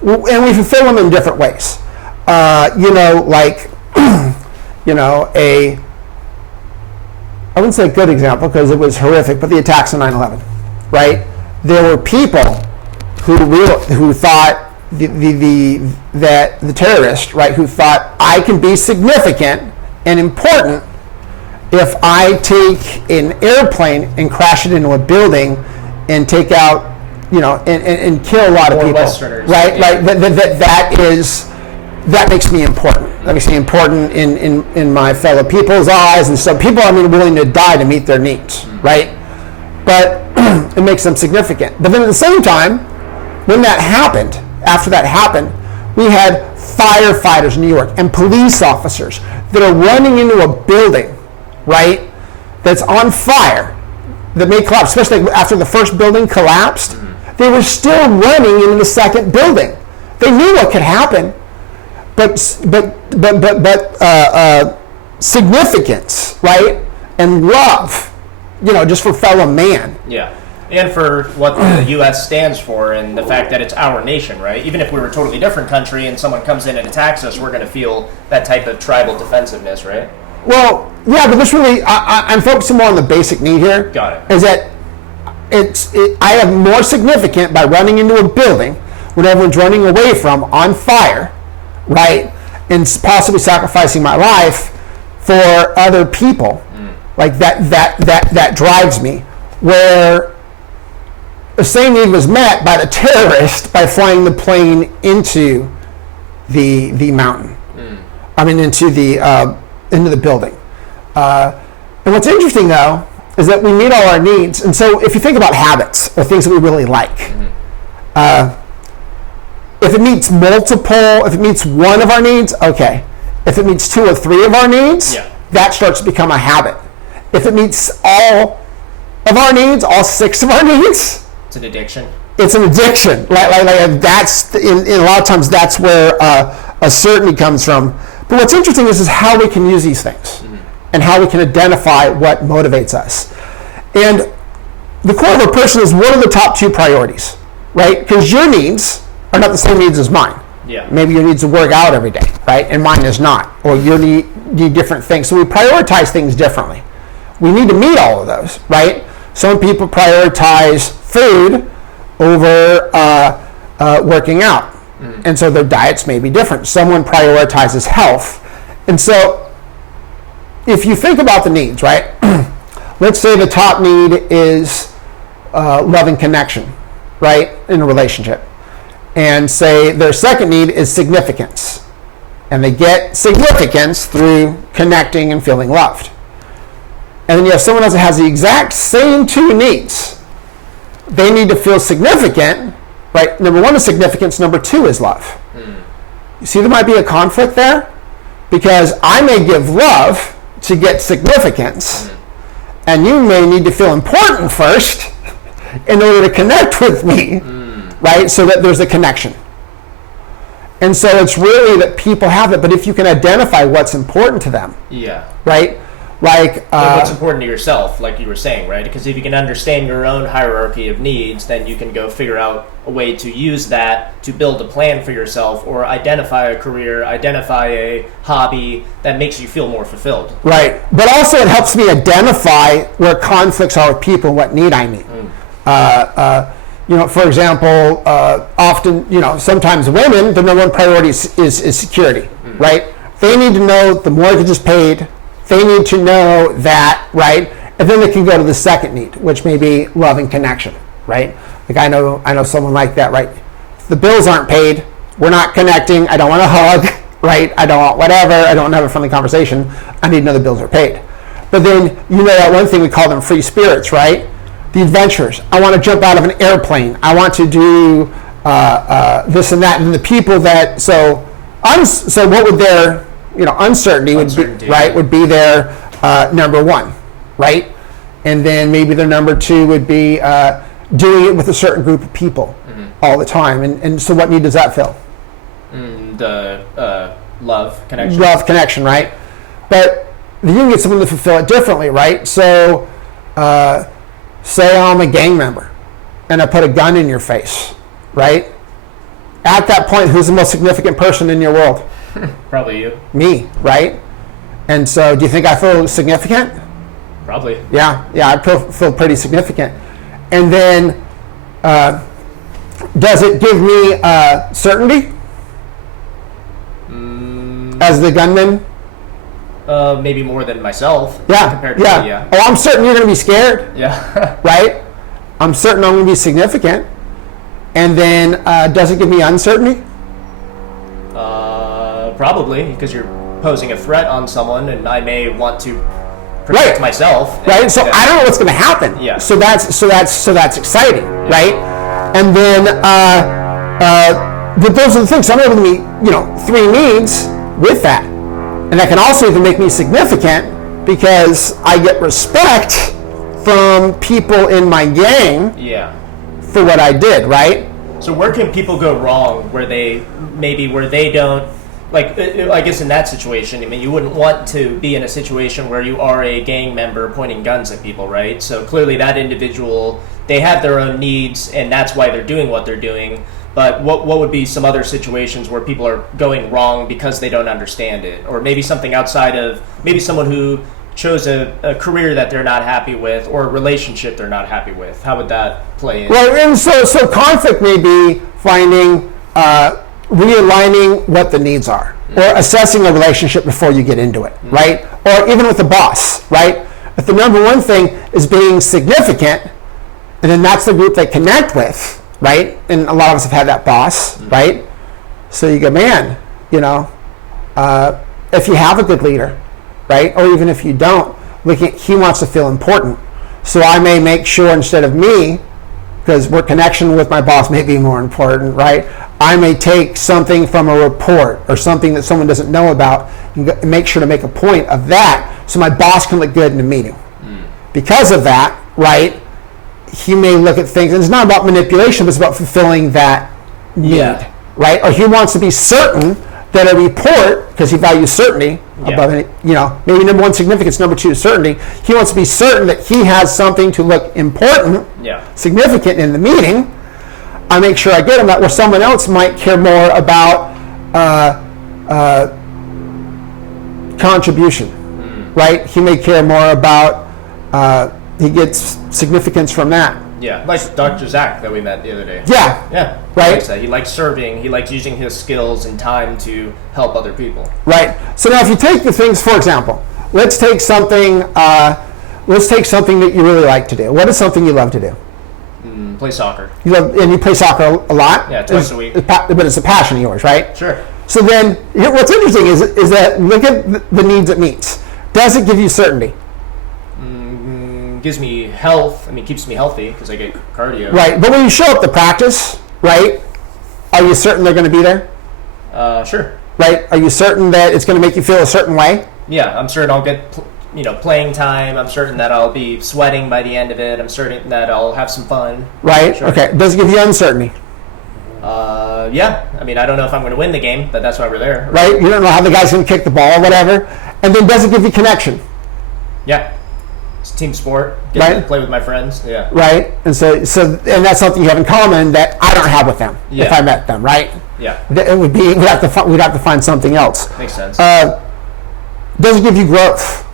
And we fulfill them in different ways. I wouldn't say a good example because it was horrific, but the attacks on 9/11, right? There were people who thought that the terrorist, right, who thought I can be significant and important if I take an airplane and crash it into a building and take out, and kill a lot of people, Westerners, right? Yeah. Right. That makes me important. That makes me important in my fellow people's eyes, and some people are willing to die to meet their needs, right? But it makes them significant. But then at the same time, when that happened, after that happened, we had firefighters in New York and police officers that are running into a building, right, that's on fire, that may collapse, especially after the first building collapsed. They were still running into the second building. They knew what could happen. But significance, right, and love, just for fellow man. Yeah, and for what the U.S. stands for and the fact that it's our nation, right? Even if we were a totally different country and someone comes in and attacks us, we're going to feel that type of tribal defensiveness, right? Well, yeah, but this really, I'm focusing more on the basic need here. Got it. Is that I have more significant by running into a building when everyone's running away from on fire, right, and possibly sacrificing my life for other people, like that drives me. Where the same need was met by the terrorist by flying the plane into the mountain. Into the building. And what's interesting though is that we meet all our needs, and so if you think about habits or things that we really like. If it meets if it meets one of our needs, okay. If it meets two or three of our needs, that starts to become a habit. If it meets all of our needs, all six of our needs, it's an addiction. It's an addiction. Like that's in a lot of times that's where a certainty comes from. But what's interesting is how we can use these things and how we can identify what motivates us. And the core of a person is what are the top two priorities, right? Because your needs are not the same needs as mine. Yeah. Maybe your needs to work out every day, right? And mine is not. Or you need different things. So we prioritize things differently. We need to meet all of those, right? Some people prioritize food over working out. And so their diets may be different. Someone prioritizes health. And so if you think about the needs, right? Let's say the top need is love and connection, right? In a relationship. And say their second need is significance. And they get significance through connecting and feeling loved. And then you have someone else that has the exact same two needs. They need to feel significant, right? Number one is significance, number two is love. You see there might be a conflict there? Because I may give love to get significance, and you may need to feel important first in order to connect with me. Right, so that there's a connection. And so it's really that people have it, but if you can identify what's important to them, right? Like what's important to yourself, like you were saying, right? Because if you can understand your own hierarchy of needs, then you can go figure out a way to use that to build a plan for yourself, or identify a career, identify a hobby that makes you feel more fulfilled. Right. But also it helps me identify where conflicts are with people and what need I need. For example, often, sometimes women, the number one priority is security, right? They need to know the mortgage is paid. They need to know that, right? And then they can go to the second need, which may be love and connection, right? Like I know someone like that, right? If the bills aren't paid, we're not connecting. I don't want a hug, right? I don't want whatever. I don't have a friendly conversation. I need to know the bills are paid. But then, that one thing we call them free spirits, right? The adventures. I want to jump out of an airplane. I want to do this and that. And the people that, so what would their, uncertainty would be, right, would be their number one, right? And then maybe their number two would be doing it with a certain group of people all the time. And so what need does that fill? The love connection. Love connection, right? But you can get someone to fulfill it differently, right? So say I'm a gang member and I put a gun in your face, right? At that point, who's the most significant person in your world? Probably you. Me, right? And so do you think I feel significant? Probably. Yeah, I feel pretty significant. And then does it give me certainty as the gunman? Maybe more than myself. Yeah. Oh, I'm certain you're going to be scared. Yeah. Right? I'm certain I'm going to be significant. And then does it give me uncertainty? Probably, because you're posing a threat on someone, and I may want to protect myself. Right. So I don't know what's going to happen. Yeah. So that's exciting, right? And then but those are the things. Some of them meet, three needs with that. And that can also even make me significant because I get respect from people in my gang for what I did, right? So where can people go wrong where they don't, like, I guess in that situation, you wouldn't want to be in a situation where you are a gang member pointing guns at people, right? So clearly that individual, they have their own needs and that's why they're doing what they're doing. But what would be some other situations where people are going wrong because they don't understand it? Or maybe something outside of, maybe someone who chose a career that they're not happy with or a relationship they're not happy with. How would that play in? Well, and so conflict may be finding, realigning what the needs are, or assessing a relationship before you get into it, right? Or even with the boss, right? If the number one thing is being significant, and then that's the group they connect with, right? And a lot of us have had that boss, right? So you go, man, if you have a good leader, right? Or even if you don't, he wants to feel important. So I may make sure instead of me, because work connection with my boss may be more important, right? I may take something from a report or something that someone doesn't know about and make sure to make a point of that so my boss can look good in a meeting. Because of that, right, he may look at things, and it's not about manipulation, but it's about fulfilling that need, right? Or he wants to be certain that a report, because he values certainty above any, maybe number one significance, number two certainty. He wants to be certain that he has something to look important, significant in the meeting. I make sure I get him that, where someone else might care more about contribution, right? He may care more about, he gets significance from that. Yeah, like Dr. Zach that we met the other day. Yeah. He right. likes that. He likes serving. He likes using his skills and time to help other people. Right. So now, if you take the things, for example, let's take something that you really like to do. What is something you love to do? Play soccer. You play soccer a lot? Yeah, twice a week. But it's a passion of yours, right? Sure. So then, what's interesting is that look at the needs it meets. Does it give you certainty? Gives me health. Keeps me healthy because I get cardio. Right, but when you show up to practice, right, are you certain they're going to be there? Sure. Right, are you certain that it's going to make you feel a certain way? Yeah, I'm certain I'll get playing time. I'm certain that I'll be sweating by the end of it. I'm certain that I'll have some fun. Right. Sure. Okay. Does it give you uncertainty? Yeah. I mean, I don't know if I'm going to win the game, but that's why we're there. Right? You don't know how the guy's going to kick the ball or whatever. And then does it give you connection? Yeah. It's a team sport. Get to play with my friends. Yeah. Right? And so and that's something you have in common that I don't have with them if I met them, right? Yeah. It would be we'd have to find something else. Makes sense. Does it give you growth?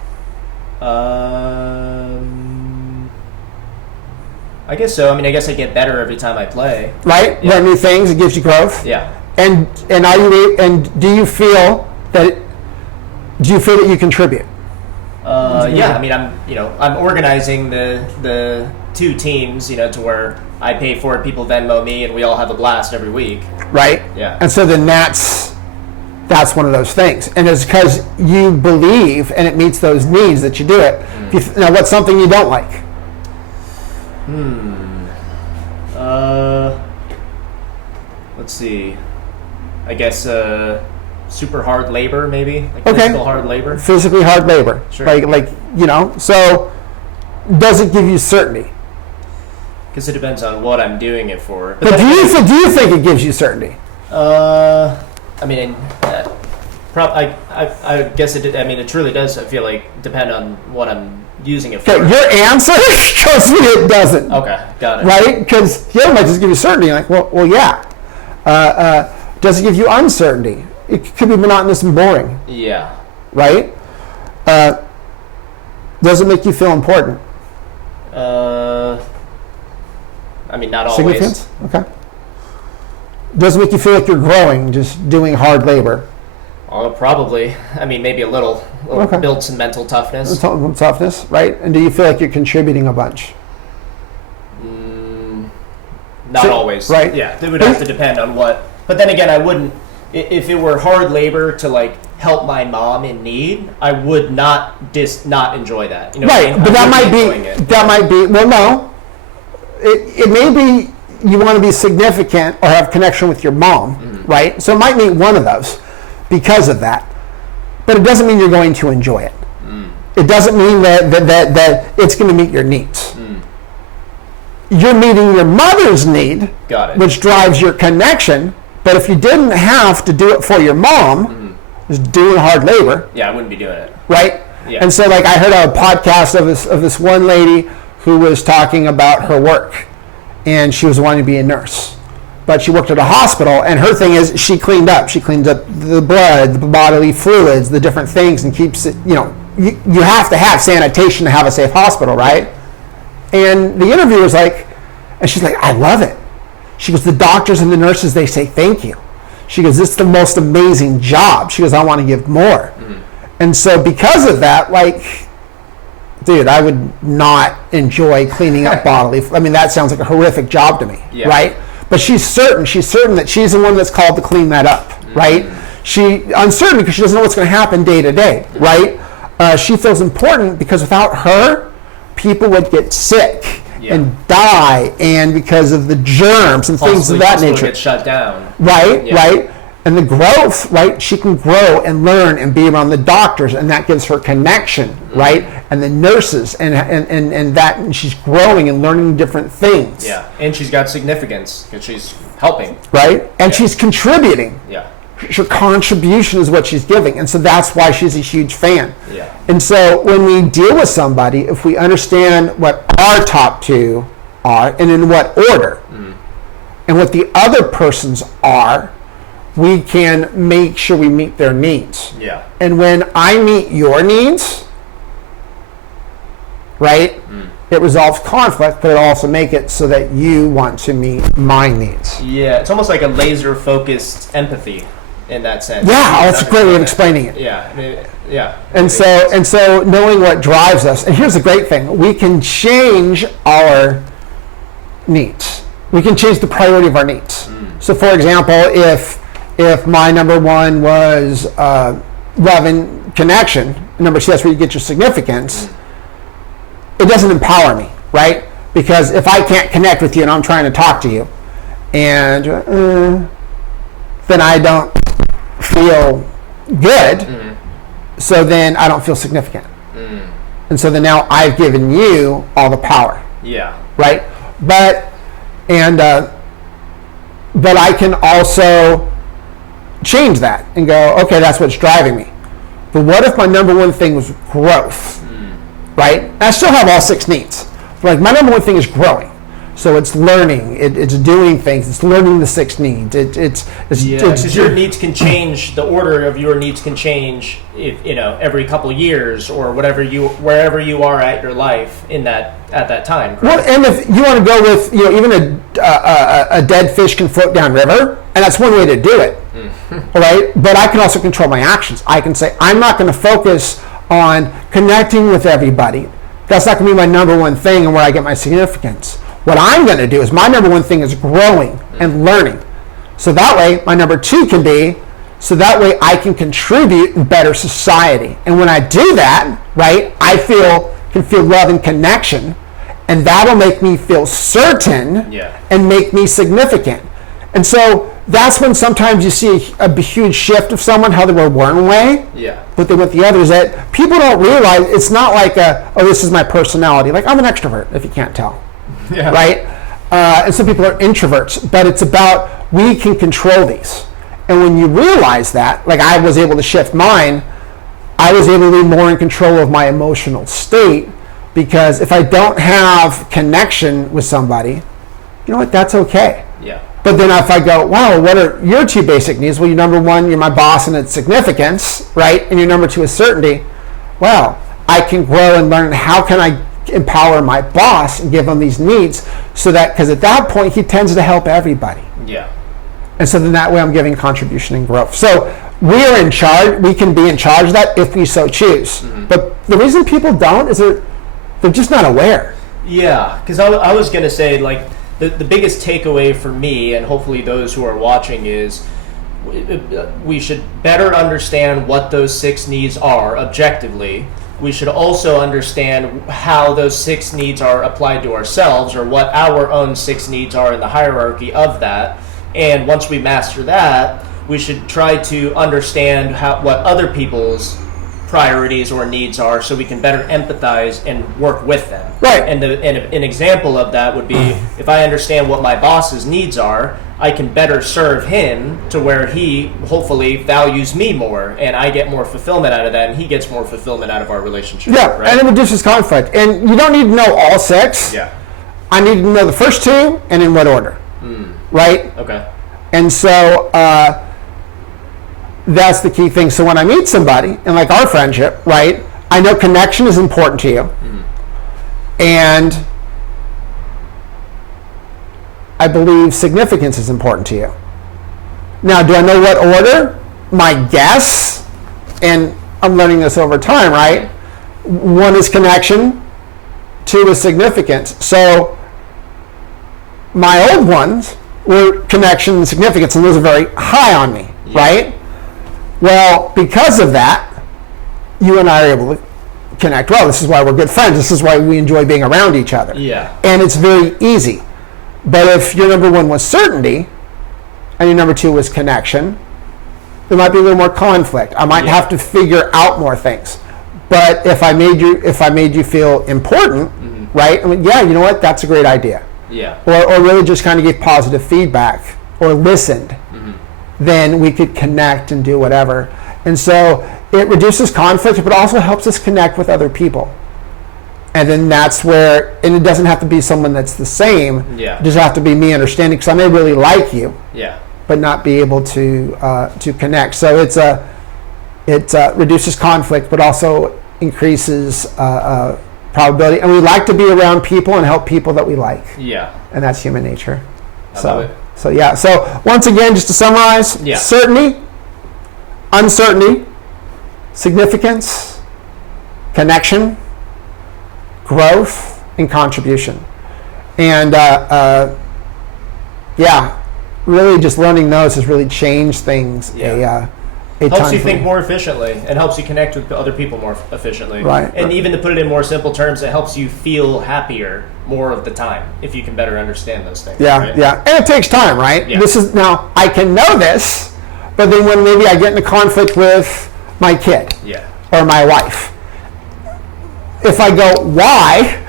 I guess so. I mean, I guess I get better every time I play. Right? Learn new things. It gives you growth. Yeah. And do you feel that you contribute? Yeah. I mean, I'm organizing the two teams, to where I pay for it, people Venmo me, and we all have a blast every week. Right. Yeah. And so then that's one of those things, and it's because you believe and it meets those needs that you do it. Now, what's something you don't like? Let's see. I guess super hard labor, maybe. Like Okay. physical hard labor. Physically hard labor. Sure. Like so does it give you certainty? Guess it depends on what I'm doing it for. But do you think it gives you certainty? I mean, I guess it. I mean, it truly does. I feel like depend on what I'm using it for. Okay, your answer shows me it doesn't. Okay, got it. Right? Because the other might just give you certainty. Like, well, yeah. Does it give you uncertainty? It could be monotonous and boring. Yeah. Right? Does it make you feel important? I mean, not always. Significance? Okay. Does it make you feel like you're growing, just doing hard labor? Oh, probably. I mean, maybe a little. Okay. Build some mental toughness. Toughness, right? And do you feel like you're contributing a bunch? Not always. Right. Yeah, it would have to depend on what. But then again, I wouldn't. If it were hard labor to help my mom in need, I would not enjoy that. You know Right, what I mean? but that might be. Well, no. It may be you want to be significant or have connection with your mom, right? So it might mean one of those because of that. But it doesn't mean you're going to enjoy it. It doesn't mean that it's going to meet your needs. You're meeting your mother's need, which drives your connection. But if you didn't have to do it for your mom, just doing hard labor. Yeah, I wouldn't be doing it. Right? Yeah. And so I heard a podcast of this one lady who was talking about her work. And she was wanting to be a nurse. But she worked at a hospital, and her thing is she cleaned up. She cleaned up the blood, the bodily fluids, the different things, and keeps it, you have to have sanitation to have a safe hospital, right? And the interviewer was and she's like, I love it. She goes, the doctors and the nurses, they say thank you. She goes, it's the most amazing job. She goes, I want to give more. And so because of that, dude, I would not enjoy cleaning up bodily. I mean, that sounds like a horrific job to me, right? But she's certain that she's the one that's called to clean that up, right? She uncertain because she doesn't know what's going to happen day to day, right? She feels important because without her, people would get sick and die, and because of the germs and things of that nature. Get shut down. Right, right. And the growth, right? She can grow and learn and be around the doctors, and that gives her connection, right? And the nurses, and she's growing and learning different things. Yeah, and she's got significance because she's helping. Right, and she's contributing. Yeah. Her contribution is what she's giving, and so that's why she's a huge fan. Yeah. And so when we deal with somebody, if we understand what our top two are and in what order, and what the other person's are, we can make sure we meet their needs. Yeah. And when I meet your needs, right, it resolves conflict, but it also makes it so that you want to meet my needs. Yeah, it's almost like a laser-focused empathy in that sense. Yeah, that's a great way of explaining it. Yeah, yeah. And so knowing what drives us, and here's the great thing, we can change our needs. We can change the priority of our needs. So for example, if my number one was love and connection, number two, that's where you get your significance, it doesn't empower me, right? Because if I can't connect with you and I'm trying to talk to you, and then I don't feel good, so then I don't feel significant. And so then now I've given you all the power. Yeah. Right? But, and but I can also change that and go, okay, that's what's driving me. But what if my number one thing was growth, right? I still have all 6 needs. But like my number one thing is growing. So it's learning, it's doing things, it's learning the 6 needs. Because your needs can change. The order of your needs can change, every couple years or wherever you are at your life at that time. Correct? Well, and if you want to go with, even a dead fish can float down river, and that's one way to do it, right? But I can also control my actions. I can say I'm not going to focus on connecting with everybody. That's not going to be my number one thing and where I get my significance. What I'm going to do is my number one thing is growing and learning. So that way, my number 2 can be, so that way I can contribute in better society. And when I do that, right, I can feel love and connection, and that'll make me feel certain and make me significant. And so that's when sometimes you see a huge shift of someone, how they were one way, but they went the other. Is that people don't realize it's not like this is my personality. Like I'm an extrovert, if you can't tell. Right? And some people are introverts, but it's about we can control these. And when you realize that, like I was able to shift mine, I was able to be more in control of my emotional state, because if I don't have connection with somebody, you know what, that's okay. But then if I go, wow, what are your 2 basic needs? Well, your number 1, you're my boss and it's significance, right? And your number 2 is certainty. Well, I can grow and learn how can I empower my boss and give him these needs, so that, because at that point he tends to help everybody. And so then that way I'm giving contribution and growth. So we are in charge. We can be in charge of that if we so choose. But the reason people don't is they're just not aware. Because I was going to say, like, the biggest takeaway for me, and hopefully those who are watching, is we should better understand what those 6 needs are objectively. We should also understand how those 6 needs are applied to ourselves, or what our own 6 needs are in the hierarchy of that. And once we master that, we should try to understand what other people's priorities or needs are, so we can better empathize and work with them. Right. And an example of that would be, if I understand what my boss's needs are, I can better serve him to where he hopefully values me more, and I get more fulfillment out of that, and he gets more fulfillment out of our relationship. Right? And it reduces conflict. And you don't need to know all 6. I need to know the first 2 and in what order. Right? Okay. And so that's the key thing. So when I meet somebody, and like our friendship, right, I know connection is important to you. And I believe significance is important to you. Now, do I know what order? My guess, and I'm learning this over time, right? 1 is connection, 2 is significance. So my old ones were connection and significance, and those are very high on me, right? Well, because of that, you and I are able to connect well. This is why we're good friends. This is why we enjoy being around each other. And it's very easy. But if your number 1 was certainty, and your number 2 was connection, there might be a little more conflict. I might have to figure out more things. But if I made you feel important, right? I mean, you know what? That's a great idea. Or really just kind of gave positive feedback or listened, then we could connect and do whatever. And so it reduces conflict, but also helps us connect with other people. And then that's where, and it doesn't have to be someone that's the same. It just have to be me understanding, because I may really like you, but not be able to connect. So it reduces conflict, but also increases probability. And we like to be around people and help people that we like. And that's human nature. I love it. So once again, just to summarize, certainty, uncertainty, significance, connection, growth, and contribution. And really just learning those has really changed things helps you think more efficiently, and helps you connect with other people more efficiently. And even to put it in more simple terms, it helps you feel happier more of the time if you can better understand those things. And it takes time, right? This is, now I can know this, but then when maybe I get into conflict with my kid or my wife, if I go, why?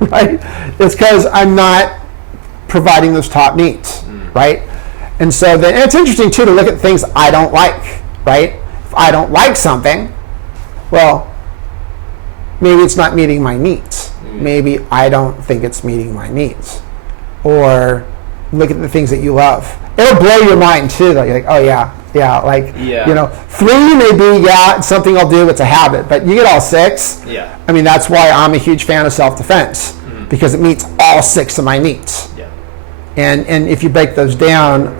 Right? It's because I'm not providing those top needs. right? And so then and it's interesting too to look at things I don't like, right? If I don't like something, well, maybe it's not meeting my needs. Maybe I don't think it's meeting my needs. Or look at the things that you love. It'll blow your mind too, though. You're like, oh yeah, like, you know, 3 may be, it's something I'll do, it's a habit. But you get all 6. Yeah. I mean, that's why I'm a huge fan of self-defense, because it meets all 6 of my needs. Yeah. And if you break those down,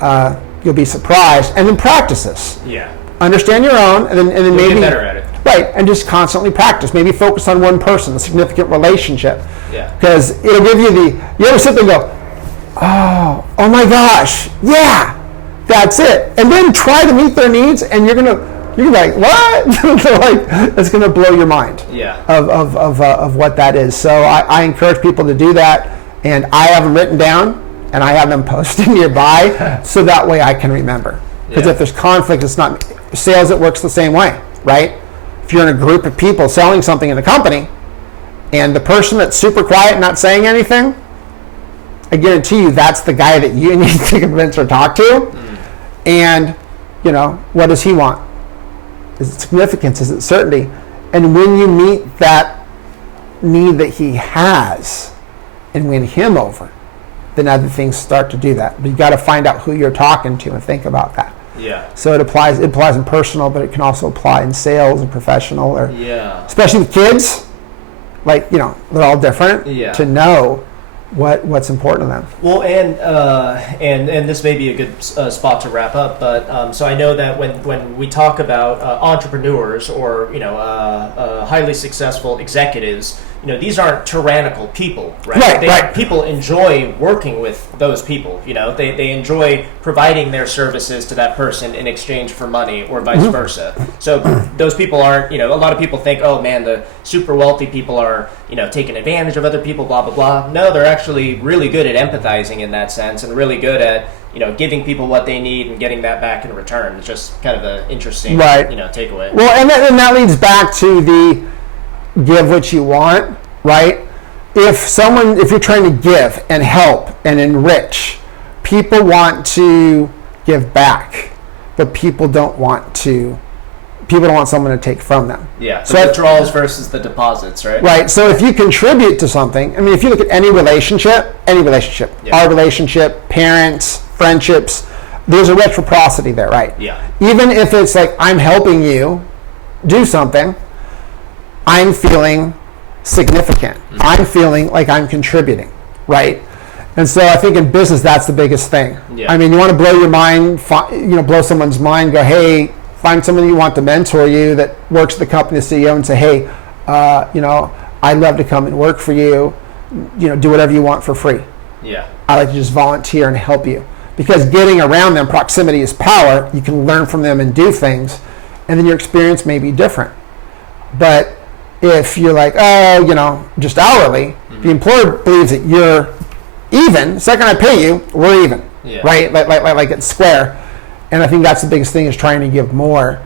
you'll be surprised. And then practice this. Yeah. Understand your own, and then You'll maybe get better at it. Right, and just constantly practice. Maybe focus on one person, a significant relationship. Yeah. Because it'll give you you ever sit there and go, oh my gosh, yeah, that's it. And then try to meet their needs, and you're gonna be like, what? Like, it's gonna blow your mind. Yeah. Of what that is. So I encourage people to do that, and I have them written down, and I have them posted nearby, so that way I can remember. Because if there's conflict, it's not sales. It works the same way, right? If you're in a group of people selling something in a company, and the person that's super quiet, not saying anything, I guarantee you that's the guy that you need to convince or talk to. And, you know, what does he want? Is it significance? Is it certainty? And when you meet that need that he has and win him over, then other things start to do that. But you've got to find out who you're talking to and think about that. Yeah. So it applies in personal, but it can also apply in sales and professional, or especially with kids. Like, you know, they're all different. Yeah. To know what's important to them. Well, and this may be a good spot to wrap up, but so I know that when we talk about entrepreneurs or, you know, highly successful executives, you know, these aren't tyrannical people, right? Right. People enjoy working with those people. You know, they enjoy providing their services to that person in exchange for money, or vice versa. So those people aren't, you know, a lot of people think, oh man, the super wealthy people are, you know, taking advantage of other people, blah blah blah. No, they're actually really good at empathizing in that sense, and really good at, you know, giving people what they need and getting that back in return. It's just kind of an interesting, you know, takeaway. Well, and that leads back to the give what you want, right? If you're trying to give and help and enrich, people want to give back, but people don't want someone to take from them. Yeah, so withdrawals versus the deposits, right? Right, so if you contribute to something, I mean, if you look at any relationship, our relationship, parents, friendships, there's a reciprocity there, right? Yeah. Even if it's like, I'm helping you do something, I'm feeling significant. I'm feeling like I'm contributing, right? And so I think in business, that's the biggest thing. Yeah. I mean, you want to blow your mind, blow someone's mind, go, hey, find someone you want to mentor you that works at the company, the CEO, and say, hey, you know, I'd love to come and work for you, you know, do whatever you want for free. Yeah. I like to just volunteer and help you. Because getting around them, proximity is power. You can learn from them and do things, and then your experience may be different. But if you're like, oh, you know, just hourly, the employer believes that you're even. The second I pay you, we're even, right? Like it's square. And I think that's the biggest thing, is trying to give more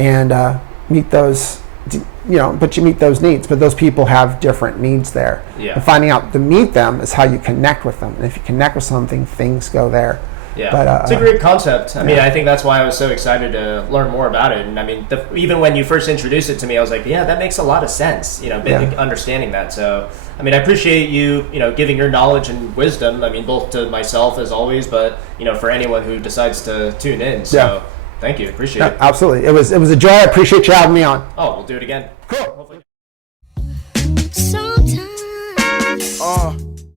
and meet those, you know, but you meet those needs. But those people have different needs there. Yeah. And finding out to meet them is how you connect with them. And if you connect with something, things go there. Yeah, but, it's a great concept. I mean, I think that's why I was so excited to learn more about it. And I mean, even when you first introduced it to me, I was like, yeah, that makes a lot of sense, you know, understanding that. So, I mean, I appreciate you, you know, giving your knowledge and wisdom, I mean, both to myself as always, but, you know, for anyone who decides to tune in. So, thank you. Appreciate it. Absolutely. It was a joy. I appreciate you having me on. Oh, we'll do it again. Cool. Hopefully. Sometimes